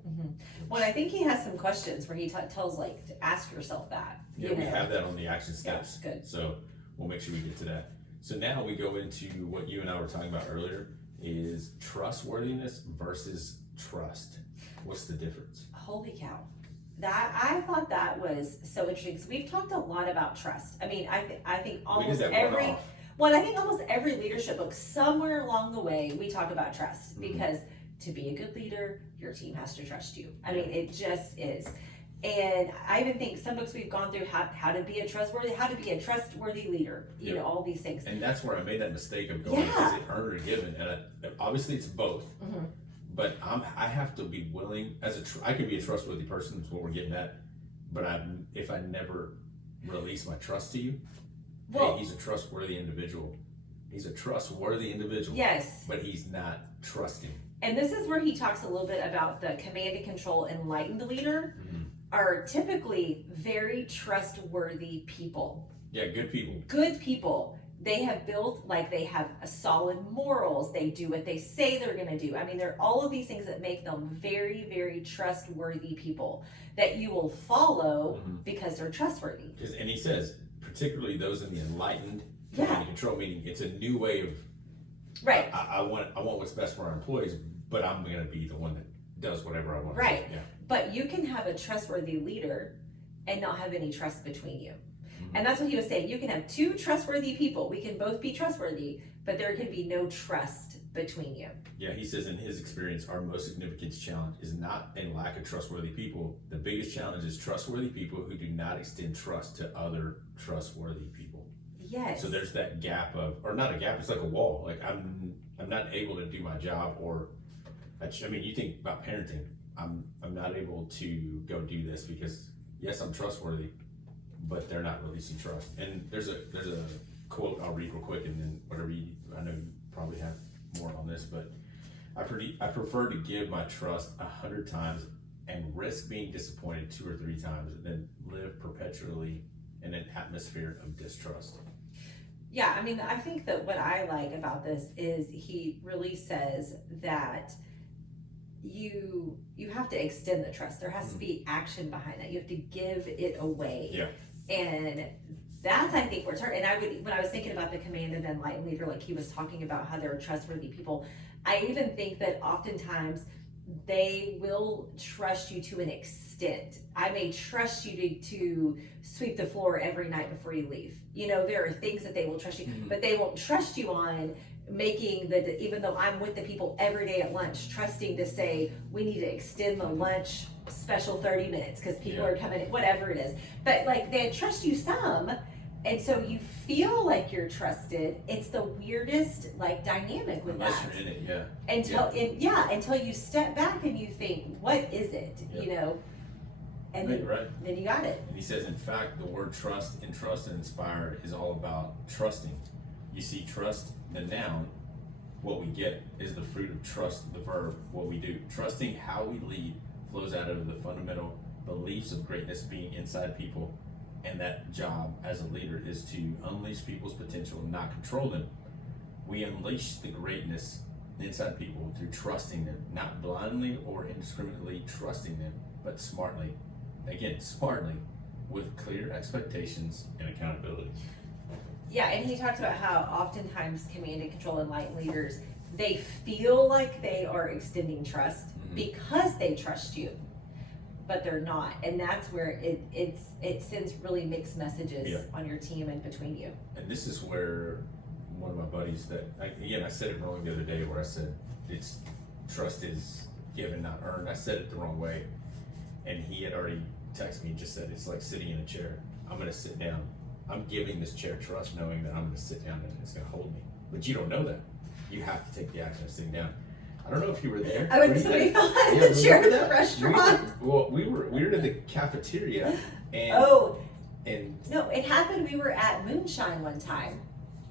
Well, I think he has some questions where he tells to ask yourself that. Yeah, we have that on the action steps. Yeah, good. So we'll make sure we get to that. So now we go into what you and I were talking about earlier is trustworthiness versus trust. What's the difference? Holy cow. That I thought that was so interesting because we've talked a lot about trust. I mean, I think almost we did that every one off. well, I think almost every leadership book, somewhere along the way, we talk about trust Mhm. because to be a good leader, your team has to trust you. I mean, it just is. And I even think some books we've gone through how to be a trustworthy leader, you know, all these things. And that's where I made that mistake of going, Yeah. is it earned or given? And obviously it's both. Mhm. But I have to be willing I could be a trustworthy person. Is what we're getting at. But if I never release my trust to you, Well, hey, he's a trustworthy individual. He's a trustworthy individual. yes. But he's not trusting. And this is where he talks a little bit about the command and control enlightened leader Mm-hmm. are typically very trustworthy people. Yeah, good people. Good people. They have built, like, they have a solid morals. They do what they say they're going to do. I mean, there are all of these things that make them very, very trustworthy people that you will follow Mhm. because they're trustworthy. And he says, particularly those in the enlightened Yeah. command and control, meaning it's a new way of Right. I want what's best for our employees, but I'm going to be the one that does whatever I want. Right. Yeah. But you can have a trustworthy leader and not have any trust between you. Mhm. And that's what he was saying. You can have two trustworthy people. We can both be trustworthy, but there can be no trust between you. Yeah, he says in his experience, our most significant challenge is not a lack of trustworthy people. The biggest challenge is trustworthy people who do not extend trust to other trustworthy people. Yes. So there's that gap or not a gap, it's like a wall. Like I'm not able to do my job, or I mean, you think about parenting. I'm not able to go do this because yes, I'm trustworthy, but they're not releasing trust. And there's a quote I'll read real quick, and then I know you probably have more on this, but I prefer to give my trust 100 times and risk being disappointed 2 or 3 times than live perpetually in an atmosphere of distrust. Yeah, I mean, I think that what I like about this is he really says that you have to extend the trust. There has to be action behind that. You have to give it away. Yeah. And that's, I think, when I was thinking about the command and enlightened leader, like he was talking about how they're trustworthy people, I even think that oftentimes they will trust you to an extent. I may trust you to sweep the floor every night before you leave. You know, there are things that they will trust you, but they won't trust you on making even though I'm with the people every day at lunch, trusting to say, we need to extend the lunch special 30 minutes because people are coming in, whatever it is. But like they trust you some, and so you feel like you're trusted. It's the weirdest like dynamic with Unless that. you're in it, yeah. Until you step back and you think, what is it? Yeah. You know? And then you got it. And he says, in fact, the word trust and inspire is all about trusting. You see, trust, the noun, what we get is the fruit of trust, the verb, what we do. Trusting how we lead flows out of the fundamental beliefs of greatness being inside people, and that job as a leader is to unleash people's potential, not control them. We unleash the greatness inside people through trusting them, not blindly or indiscriminately trusting them, but smartly. Again, smartly, with clear expectations and accountability. Yeah, and he talks about how oftentimes command and control enlightened leaders, they feel like they are extending trust because they trust you, but they're not. And that's where it sends really mixed messages on your team and between you. And this is where one of my buddies I said it wrong the other day where I said trust is given, not earned. I said it the wrong way. And he had already texted me and just said, it's like sitting in a chair. I'm going to sit down. I'm giving this chair trust knowing that I'm going to sit down and it's going to hold me. But you don't know that. You have to take the action of sitting down. I don't know if you were there. Somebody fell out of the chair at the restaurant. We were in the cafeteria and no, it happened. We were at Moonshine one time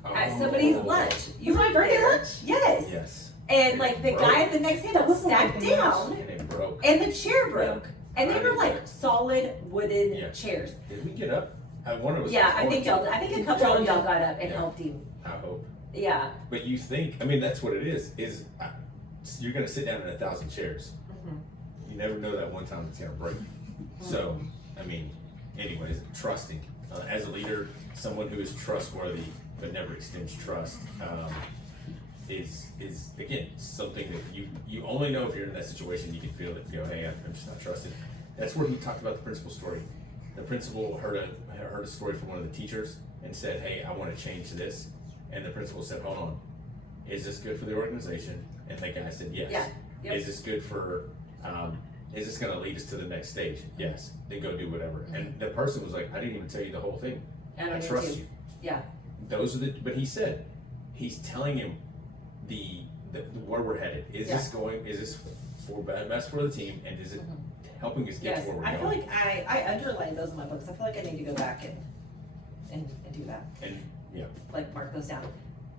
at Oh. somebody's lunch. You Was were my birthday there. lunch? Yes. Yes. And like the guy at the next table sat wasn't down And it broke. and the chair broke. And they were Right. like solid wooden Yeah. chairs. Did we get up? One of us. Yeah, I think a couple of y'all got up and Yeah. helped him. I hope. Yeah. But you think, I mean, that's what it is you're going to sit down in 1,000 chairs. You never know that one time it's going to break. So, I mean, anyways, trusting. As a leader, someone who is trustworthy but never extends trust, is again something that you only know if you're in that situation. You can feel it. You go, hey, I'm just not trusted. That's where he talked about the principal story. The principal heard a story from one of the teachers and said, hey, I want to change this. And the principal said, hold on, is this good for the organization? And the guy said, yes. Yeah. Yep. Is this good for, is this going to lead us to the next stage? Yes. Then go do whatever. And the person was like, I didn't even tell you the whole thing. I trust you. Yeah. But he said, he's telling him the where we're headed. Is this for best for the team, and is it helping us get to where we're going? I feel like I underline those in my books. I feel like I need to go back and do that. And yeah. Like mark those down.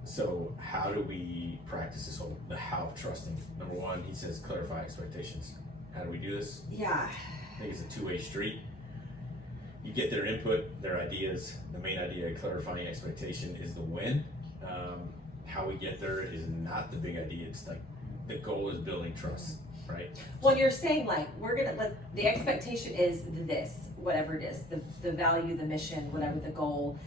So how do we practice the how of trusting? Number one, he says clarify expectations. How do we do this? Yeah. I think it's a two-way street. You get their input, their ideas. The main idea of clarifying expectation is the win. How we get there is not the big idea. It's like the goal is building trust, right? Well, you're saying like the expectation is this, whatever it is, the value, the mission, whatever the goal,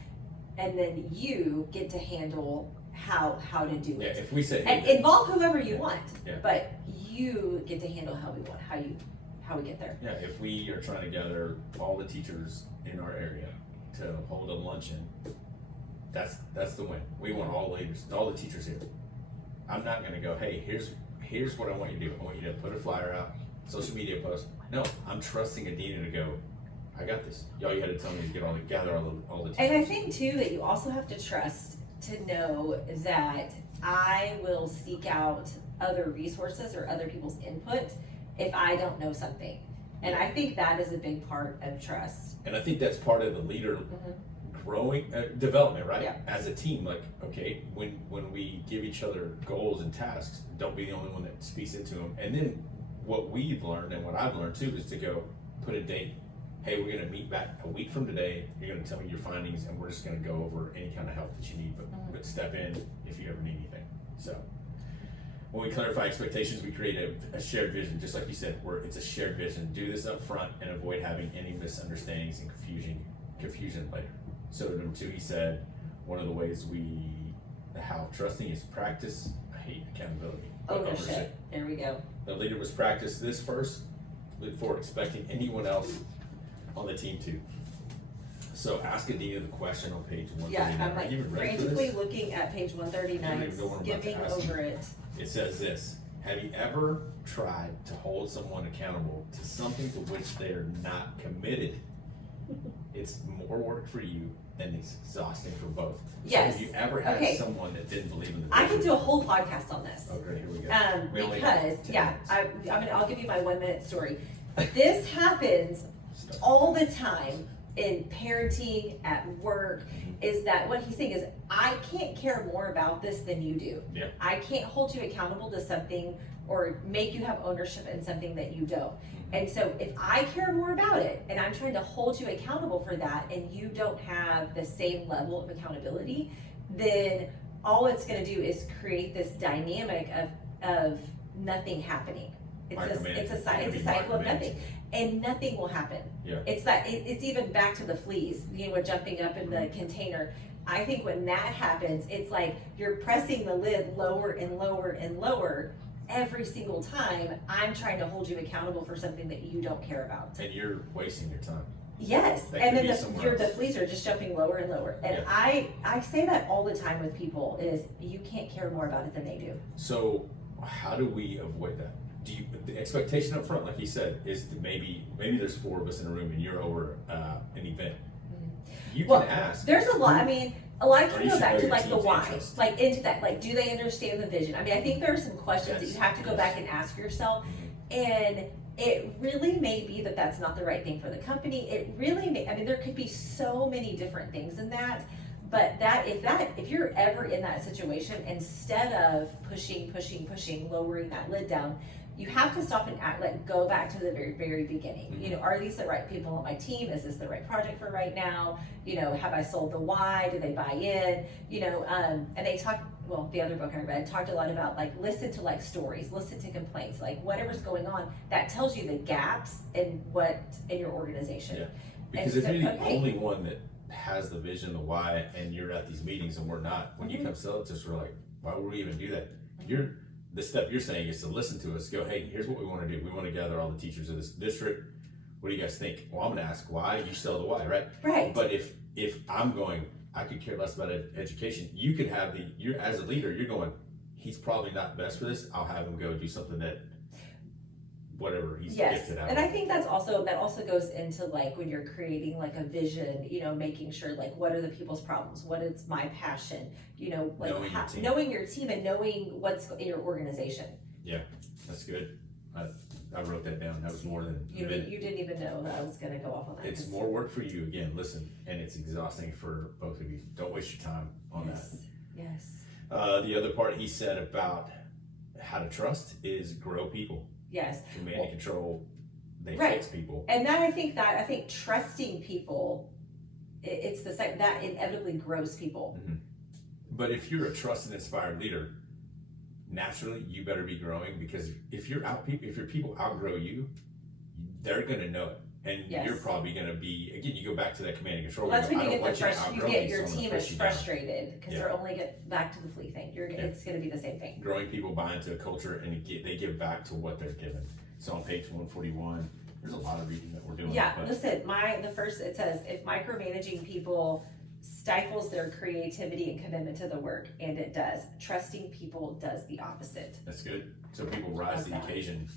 and then you get to handle how to do it. Yeah, if we say and involve whoever you want, yeah. But you get to handle how we get there. Yeah, if we are trying to gather all the teachers in our area to hold a luncheon, that's the win. We want all the leaders, all the teachers here. I'm not gonna go, hey, here's what I want you to do. I want you to put a flyer out, social media post. No, I'm trusting Adina to go, I got this. All you had to tell me is gather all the teachers. And I think too that you also have to trust to know that I will seek out other resources or other people's input if I don't know something. And I think that is a big part of trust. And I think that's part of the leader growing development, right? Yeah. As a team, like, okay, when we give each other goals and tasks, don't be the only one that speaks into them. And then what we've learned and what I've learned too is to go put a date. Hey, we're gonna meet back a week from today. You're gonna tell me your findings, and we're just gonna go over any kind of help that you need. But step in if you ever need anything. So when we clarify expectations, we create a shared vision, just like you said, where it's a shared vision. Do this up front and avoid having any misunderstandings and confusion later. So number two, he said, one of the ways how trusting is practice. I hate accountability. Ownership. There we go. The leader must practice this first before expecting anyone else on the team to. So ask Adina the question on page 139. Yeah, I'm like Are you ready for frantically this? looking at page 139, skimming over it. It says this: have you ever tried to hold someone accountable to something to which they are not committed? It's more work for you and it's exhausting for both. Yes. So have you ever had someone that didn't believe in the vision? I could do a whole podcast on this. Okay, here we go. Because I'll give you my 1 minute story. This happens all the time in parenting, at work, is that what he's saying is, I can't care more about this than you do. Yeah. I can't hold you accountable to something or make you have ownership in something that you don't. And so if I care more about it and I'm trying to hold you accountable for that and you don't have the same level of accountability, then all it's gonna do is create this dynamic of nothing happening. It's a cycle of nothing. And nothing will happen. Yeah. It's even back to the fleas, with jumping up in the container. I think when that happens, it's like you're pressing the lid lower and lower and lower every single time. I'm trying to hold you accountable for something that you don't care about. And you're wasting your time. Yes, That and could then be the fleas are just jumping lower and lower. And I say that all the time with people is you can't care more about it than they do. So how do we avoid that? The expectation up front, like he said, is to maybe there's 4 of us in a room and you're over an event. You can ask. There's a lot. I mean, a lot can go back to like the why, interest. like into that. Like, do they understand the vision? I mean, I think there are some questions that you have to go back and ask yourself, and it really may be that that's not the right thing for the company. It really may. I mean, there could be so many different things in that. But if you're ever in that situation, instead of pushing, lowering that lid down, you have to stop and go back to the very, very beginning. Are these the right people on my team? Is this the right project for right now? Have I sold the why? Do they buy in? And they talk, the other book I read talked a lot about listen to stories, listen to complaints, whatever's going on, that tells you the gaps in your organization. Yeah. Because if you're the only one that has the vision, the why, and you're at these meetings and we're not, when you come sell it to us, we're like, why would we even do that? The step you're saying is to listen to us, go, hey, here's what we want to do. We want to gather all the teachers of this district. What do you guys think? Well, I'm going to ask why, you sell the why, right? Right. But if I'm going, I could care less about education, you could have you're as a leader, you're going, he's probably not best for this. I'll have him go do something that, whatever he's gifted out. And I think that also goes into like when you're creating like a vision, you know, making sure like what are the people's problems, what is my passion, you know, like knowing your team and knowing what's in your organization. Yeah, that's good. I wrote that down. That was more than you didn't even know that I was going to go off on that. It's more work for you. Again, listen, and it's exhausting for both of you. Don't waste your time on that. Yes. The other part he said about how to trust is grow people. Yes. Command and control, they fix people. And I think trusting people, it's the same, that inevitably grows people. Mm-hmm. But if you're a trusted, inspired leader, naturally you better be growing, because if your people outgrow you, they're gonna know it. And you're probably gonna be, again, you go back to that command and control. Well, that's when you get your team is frustrated because they're only get back to the flea thing. It's gonna be the same thing. Growing people buy into a culture and they give back to what they're given. So on page 141, there's a lot of reading that we're doing. Yeah, listen, it says, if micromanaging people stifles their creativity and commitment to the work, and it does. Trusting people does the opposite. That's good. So people rise to the occasion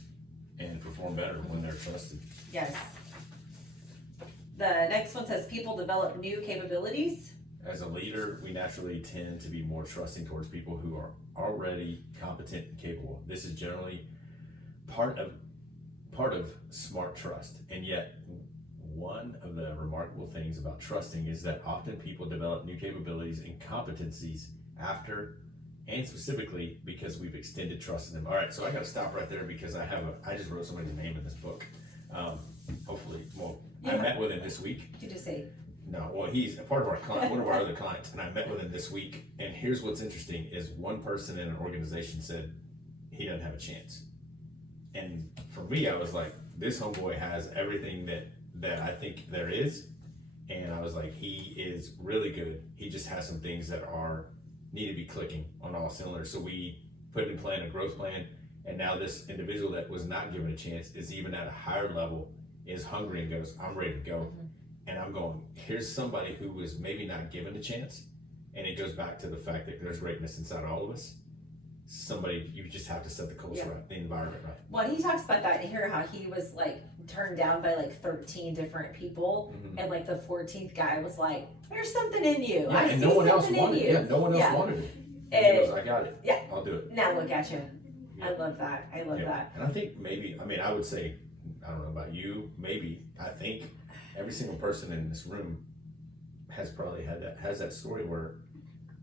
and perform better when they're trusted. Yes. The next one says people develop new capabilities. As a leader, we naturally tend to be more trusting towards people who are already competent and capable. This is generally part of smart trust. And yet, one of the remarkable things about trusting is that often people develop new capabilities and competencies after, and specifically because we've extended trust in them. All right, so I got to stop right there because I just wrote somebody's name in this book. I met with him this week. Did you say? No, well, he's a part of our client, one of our other clients, and I met with him this week. And here's what's interesting: is one person in an organization said he doesn't have a chance. And for me, I was like, this homeboy has everything that I think there is, and I was like, he is really good. He just has some things that need to be clicking on all cylinders. So we put in a growth plan, and now this individual that was not given a chance is even at a higher level, is hungry and goes, I'm ready to go. Mm-hmm. And I'm going, here's somebody who was maybe not given a chance, and it goes back to the fact that there's greatness inside all of us. Somebody, you just have to set the culture right, the environment right. Well, he talks about that here, how he was like turned down by like 13 different people, and like the 14th guy was like, there's something in you. Yeah, and no one else wanted it. Yeah, no one else wanted it. And he goes, I got it. Yeah. I'll do it. Now look at you. Yeah. I love that. I love that. And I think I would say, I don't know about you, I think every single person in this room has probably has that story where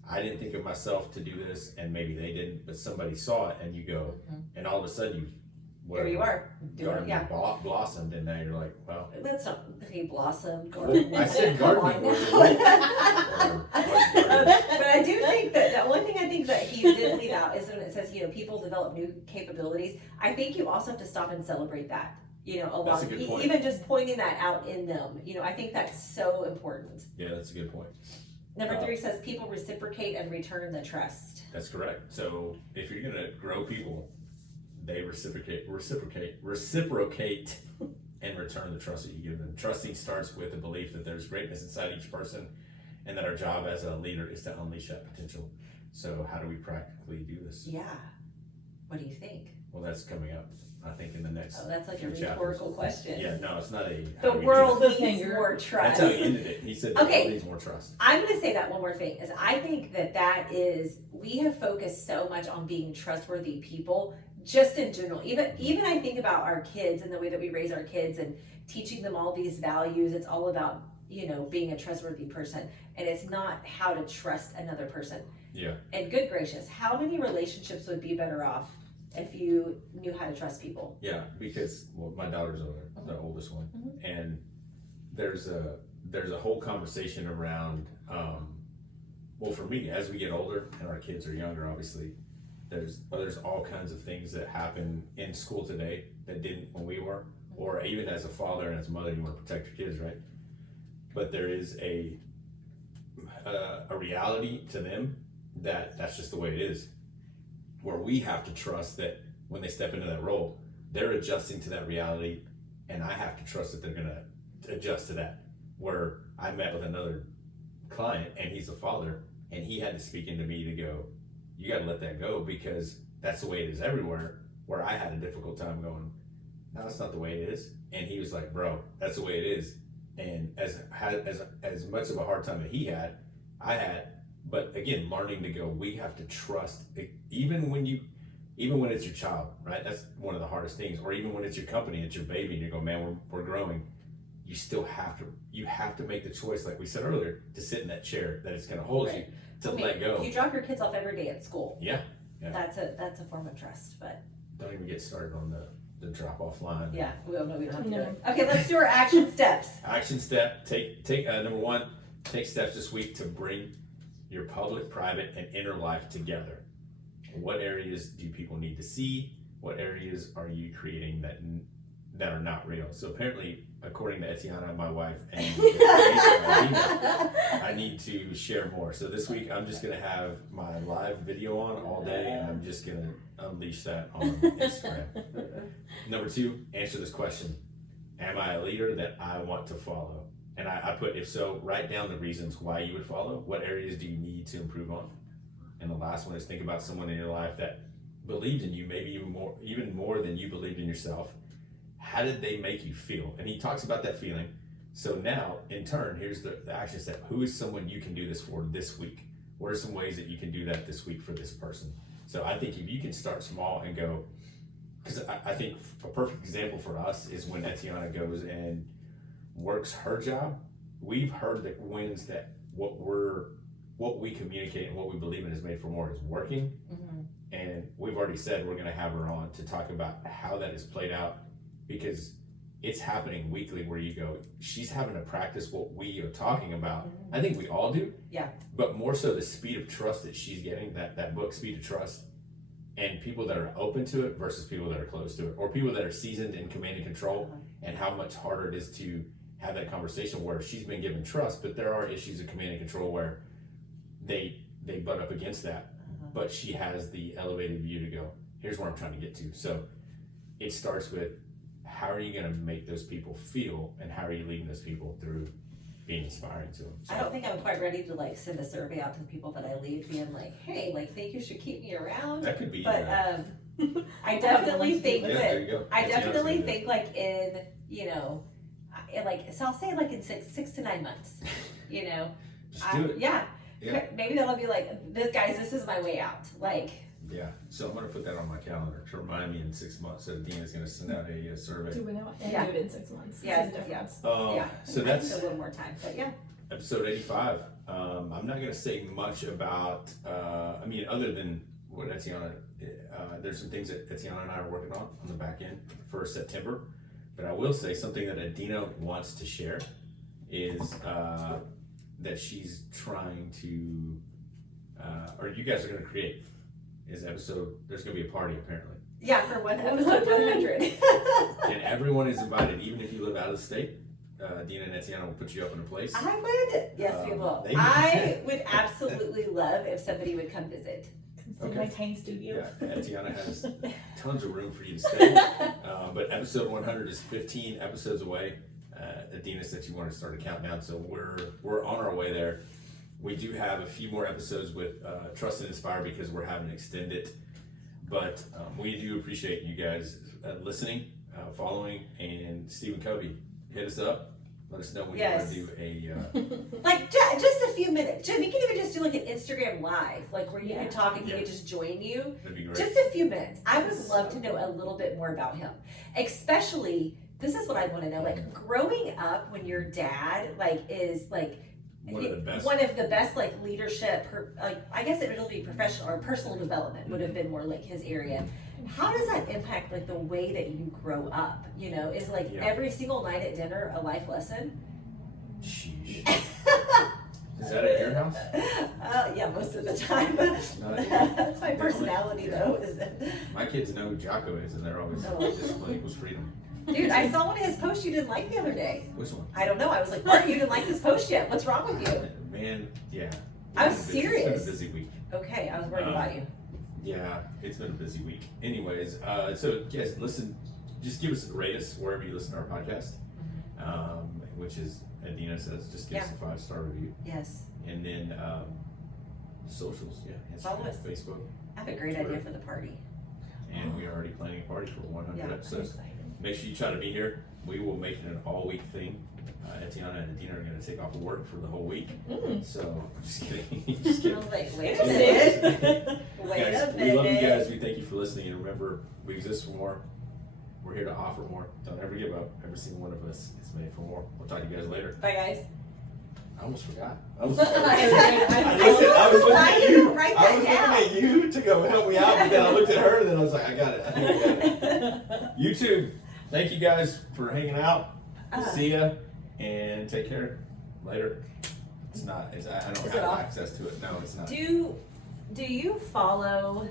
I didn't think of myself to do this, and maybe they didn't, but somebody saw it, and you go, and all of a sudden here you are, doing it, blossomed, and now you're like, well. That's not blossomed. I said gardening. But I do think that one thing I think that he did leave out is when it says, people develop new capabilities. I think you also have to stop and celebrate that. That's a good point. Even just pointing that out in them. I think that's so important. Yeah, that's a good point. Number 3 says people reciprocate and return the trust. That's correct. So if you're going to grow people, they reciprocate, and return the trust that you give them. Trusting starts with the belief that there's greatness inside each person, and that our job as a leader is to unleash that potential. So how do we practically do this? Yeah. What do you think? Well, that's coming up, I think, in the next. Oh, that's like a rhetorical question. Yeah, no, it's not a. The world needs more trust. That's how he ended it. He said the world needs more trust. I'm going to say that one more thing is I think we have focused so much on being trustworthy people, just in general. Even I think about our kids and the way that we raise our kids and teaching them all these values. It's all about being a trustworthy person, and it's not how to trust another person. Yeah. And good gracious, how many relationships would be better off if you knew how to trust people? Yeah, because my daughter's the oldest one, and there's a whole conversation around. For me, as we get older and our kids are younger, obviously, there's all kinds of things that happen in school today that didn't when we were, or even as a father and as a mother, you want to protect your kids, right? But there is a a reality to them that's just the way it is. Where we have to trust that when they step into that role, they're adjusting to that reality, and I have to trust that they're gonna adjust to that. Where I met with another client, and he's a father, and he had to speak into me to go, you got to let that go, because that's the way it is everywhere. Where I had a difficult time going, no, that's not the way it is. And he was like, bro, that's the way it is. And as much of a hard time that he had, I had. But again, learning to go, we have to trust, even when it's your child, right? That's one of the hardest things. Or even when it's your company, it's your baby, and you go, man, we're growing. You still have to make the choice, like we said earlier, to sit in that chair that it's going to hold you, to let go. You drop your kids off every day at school. Yeah. That's a form of trust, but. Don't even get started on the drop off line. Yeah, we don't have to do it. Okay, let's do our action steps. Action step, take number one, take steps this week to bring your public, private, and inner life together. What areas do people need to see? What areas are you creating that are not real? So apparently, according to Etiana, my wife, and Adina, I need to share more. So this week, I'm just gonna have my live video on all day, and I'm just gonna unleash that on Instagram. Number two, answer this question: am I a leader that I want to follow? And I put, if so, write down the reasons why you would follow. What areas do you need to improve on? And the last one is, think about someone in your life that believed in you, maybe even more than you believed in yourself. How did they make you feel? And he talks about that feeling. So now, in turn, here's the action step. Who is someone you can do this for this week? What are some ways that you can do that this week for this person? So I think if you can start small and go, because I think a perfect example for us is when Etiana goes and works her job. We've heard that wins that what we communicate and what we believe in is made for more is working. Mm-hmm. And we've already said we're going to have her on to talk about how that is played out, because it's happening weekly where you go, she's having to practice what we are talking about. Mm-hmm. I think we all do. Yeah. But more so the speed of trust that she's getting, that book, Speed of Trust, and people that are open to it versus people that are closed to it, or people that are seasoned in command and control, and how much harder it is to have that conversation where she's been given trust, but there are issues of command and control where they butt up against that, but she has the elevated view to go, here's where I'm trying to get to. So it starts with, how are you going to make those people feel, and how are you leading those people through being inspiring to them? So, I don't think I'm quite ready to like send a survey out to the people that I lead, being like, hey, like, think you should keep me around. that could be, But I definitely think yeah, there you go. I definitely think like in, so I'll say like in 6 to 9 months, just do it. Yeah. Maybe that'll be like, this is my way out. Like, yeah. So I'm going to put that on my calendar to remind me in 6 months. So Dina's going to send out a survey. Do we know? Yeah. Do it in 6 months. Yeah. So I that's need a little more time, but yeah. episode 85. I'm not going to say much about, other than what Etiana, there's some things that Etiana and I are working on the back end for September. But I will say something that Adina wants to share is that she's trying to, or you guys are going to create, is episode, there's going to be a party apparently. Yeah, for episode 100. And everyone is invited, even if you live out of the state. Dina and Etiana will put you up in a place. I would. Yes, we will. I would absolutely love if somebody would come visit. Okay. My tiny studio. Yeah, Etiana has tons of room for you to stay. But episode 100 is 15 episodes away. Adina said she wanted to start a countdown, so we're on our way there. We do have a few more episodes with Trust and Inspire because we're having to extend it. Like we do appreciate you guys listening, following, and Stephen Covey, hit us up. Let us know when you want to do a like just a few minutes. We can even just do like an Instagram live, like where you can talk and he can just join you. That'd be great. Just a few minutes. I would love to know a little bit more about him, especially. This is what I want to know. Like growing up, when your dad is one of the best like leadership, I guess it would be professional or personal development would have been more like his area. How does that impact like the way that you grow up? Is every single night at dinner a life lesson? Sheesh. Is that at your house? Yeah, most of the time. That's my personality though. My kids know who Jocko is, and they're always discipline equals freedom. Dude, I saw one of his posts you didn't like the other day. Which one? I don't know. I was like, Mark, you didn't like this post yet. What's wrong with you? Man, And yeah. I was It's serious. been a busy week. Okay, I was worried about you. Yeah, it's been a busy week. Anyways, so yes, listen, just give us, rate us wherever you listen to our podcast, which is, Adina says, just give us a 5-star review. Yes. And then socials, Follow Instagram, us. Facebook. I have a great idea for the party. And we are already planning a party for 100 Yeah, I'm episodes. excited. Make sure you try to be here. We will make it an all-week thing. Etiana and Adina are going to take off of work for the whole week. So, just kidding. Just I kidding. was like, wait a minute. Wait Guys, a minute. we love you guys. We thank you for listening. And remember, we exist for more. We're here to offer more. Don't ever give up. Every single one of us is made for more. We'll talk to you guys later. Bye, guys. I almost forgot. I was looking at you to go help me out, but then I looked at her and then I was like, I got it. I think I got it. YouTube, thank you guys for hanging out. We'll see ya and take care. Later. It's not. I don't Is it have off? access to it. No, it's not. Do you follow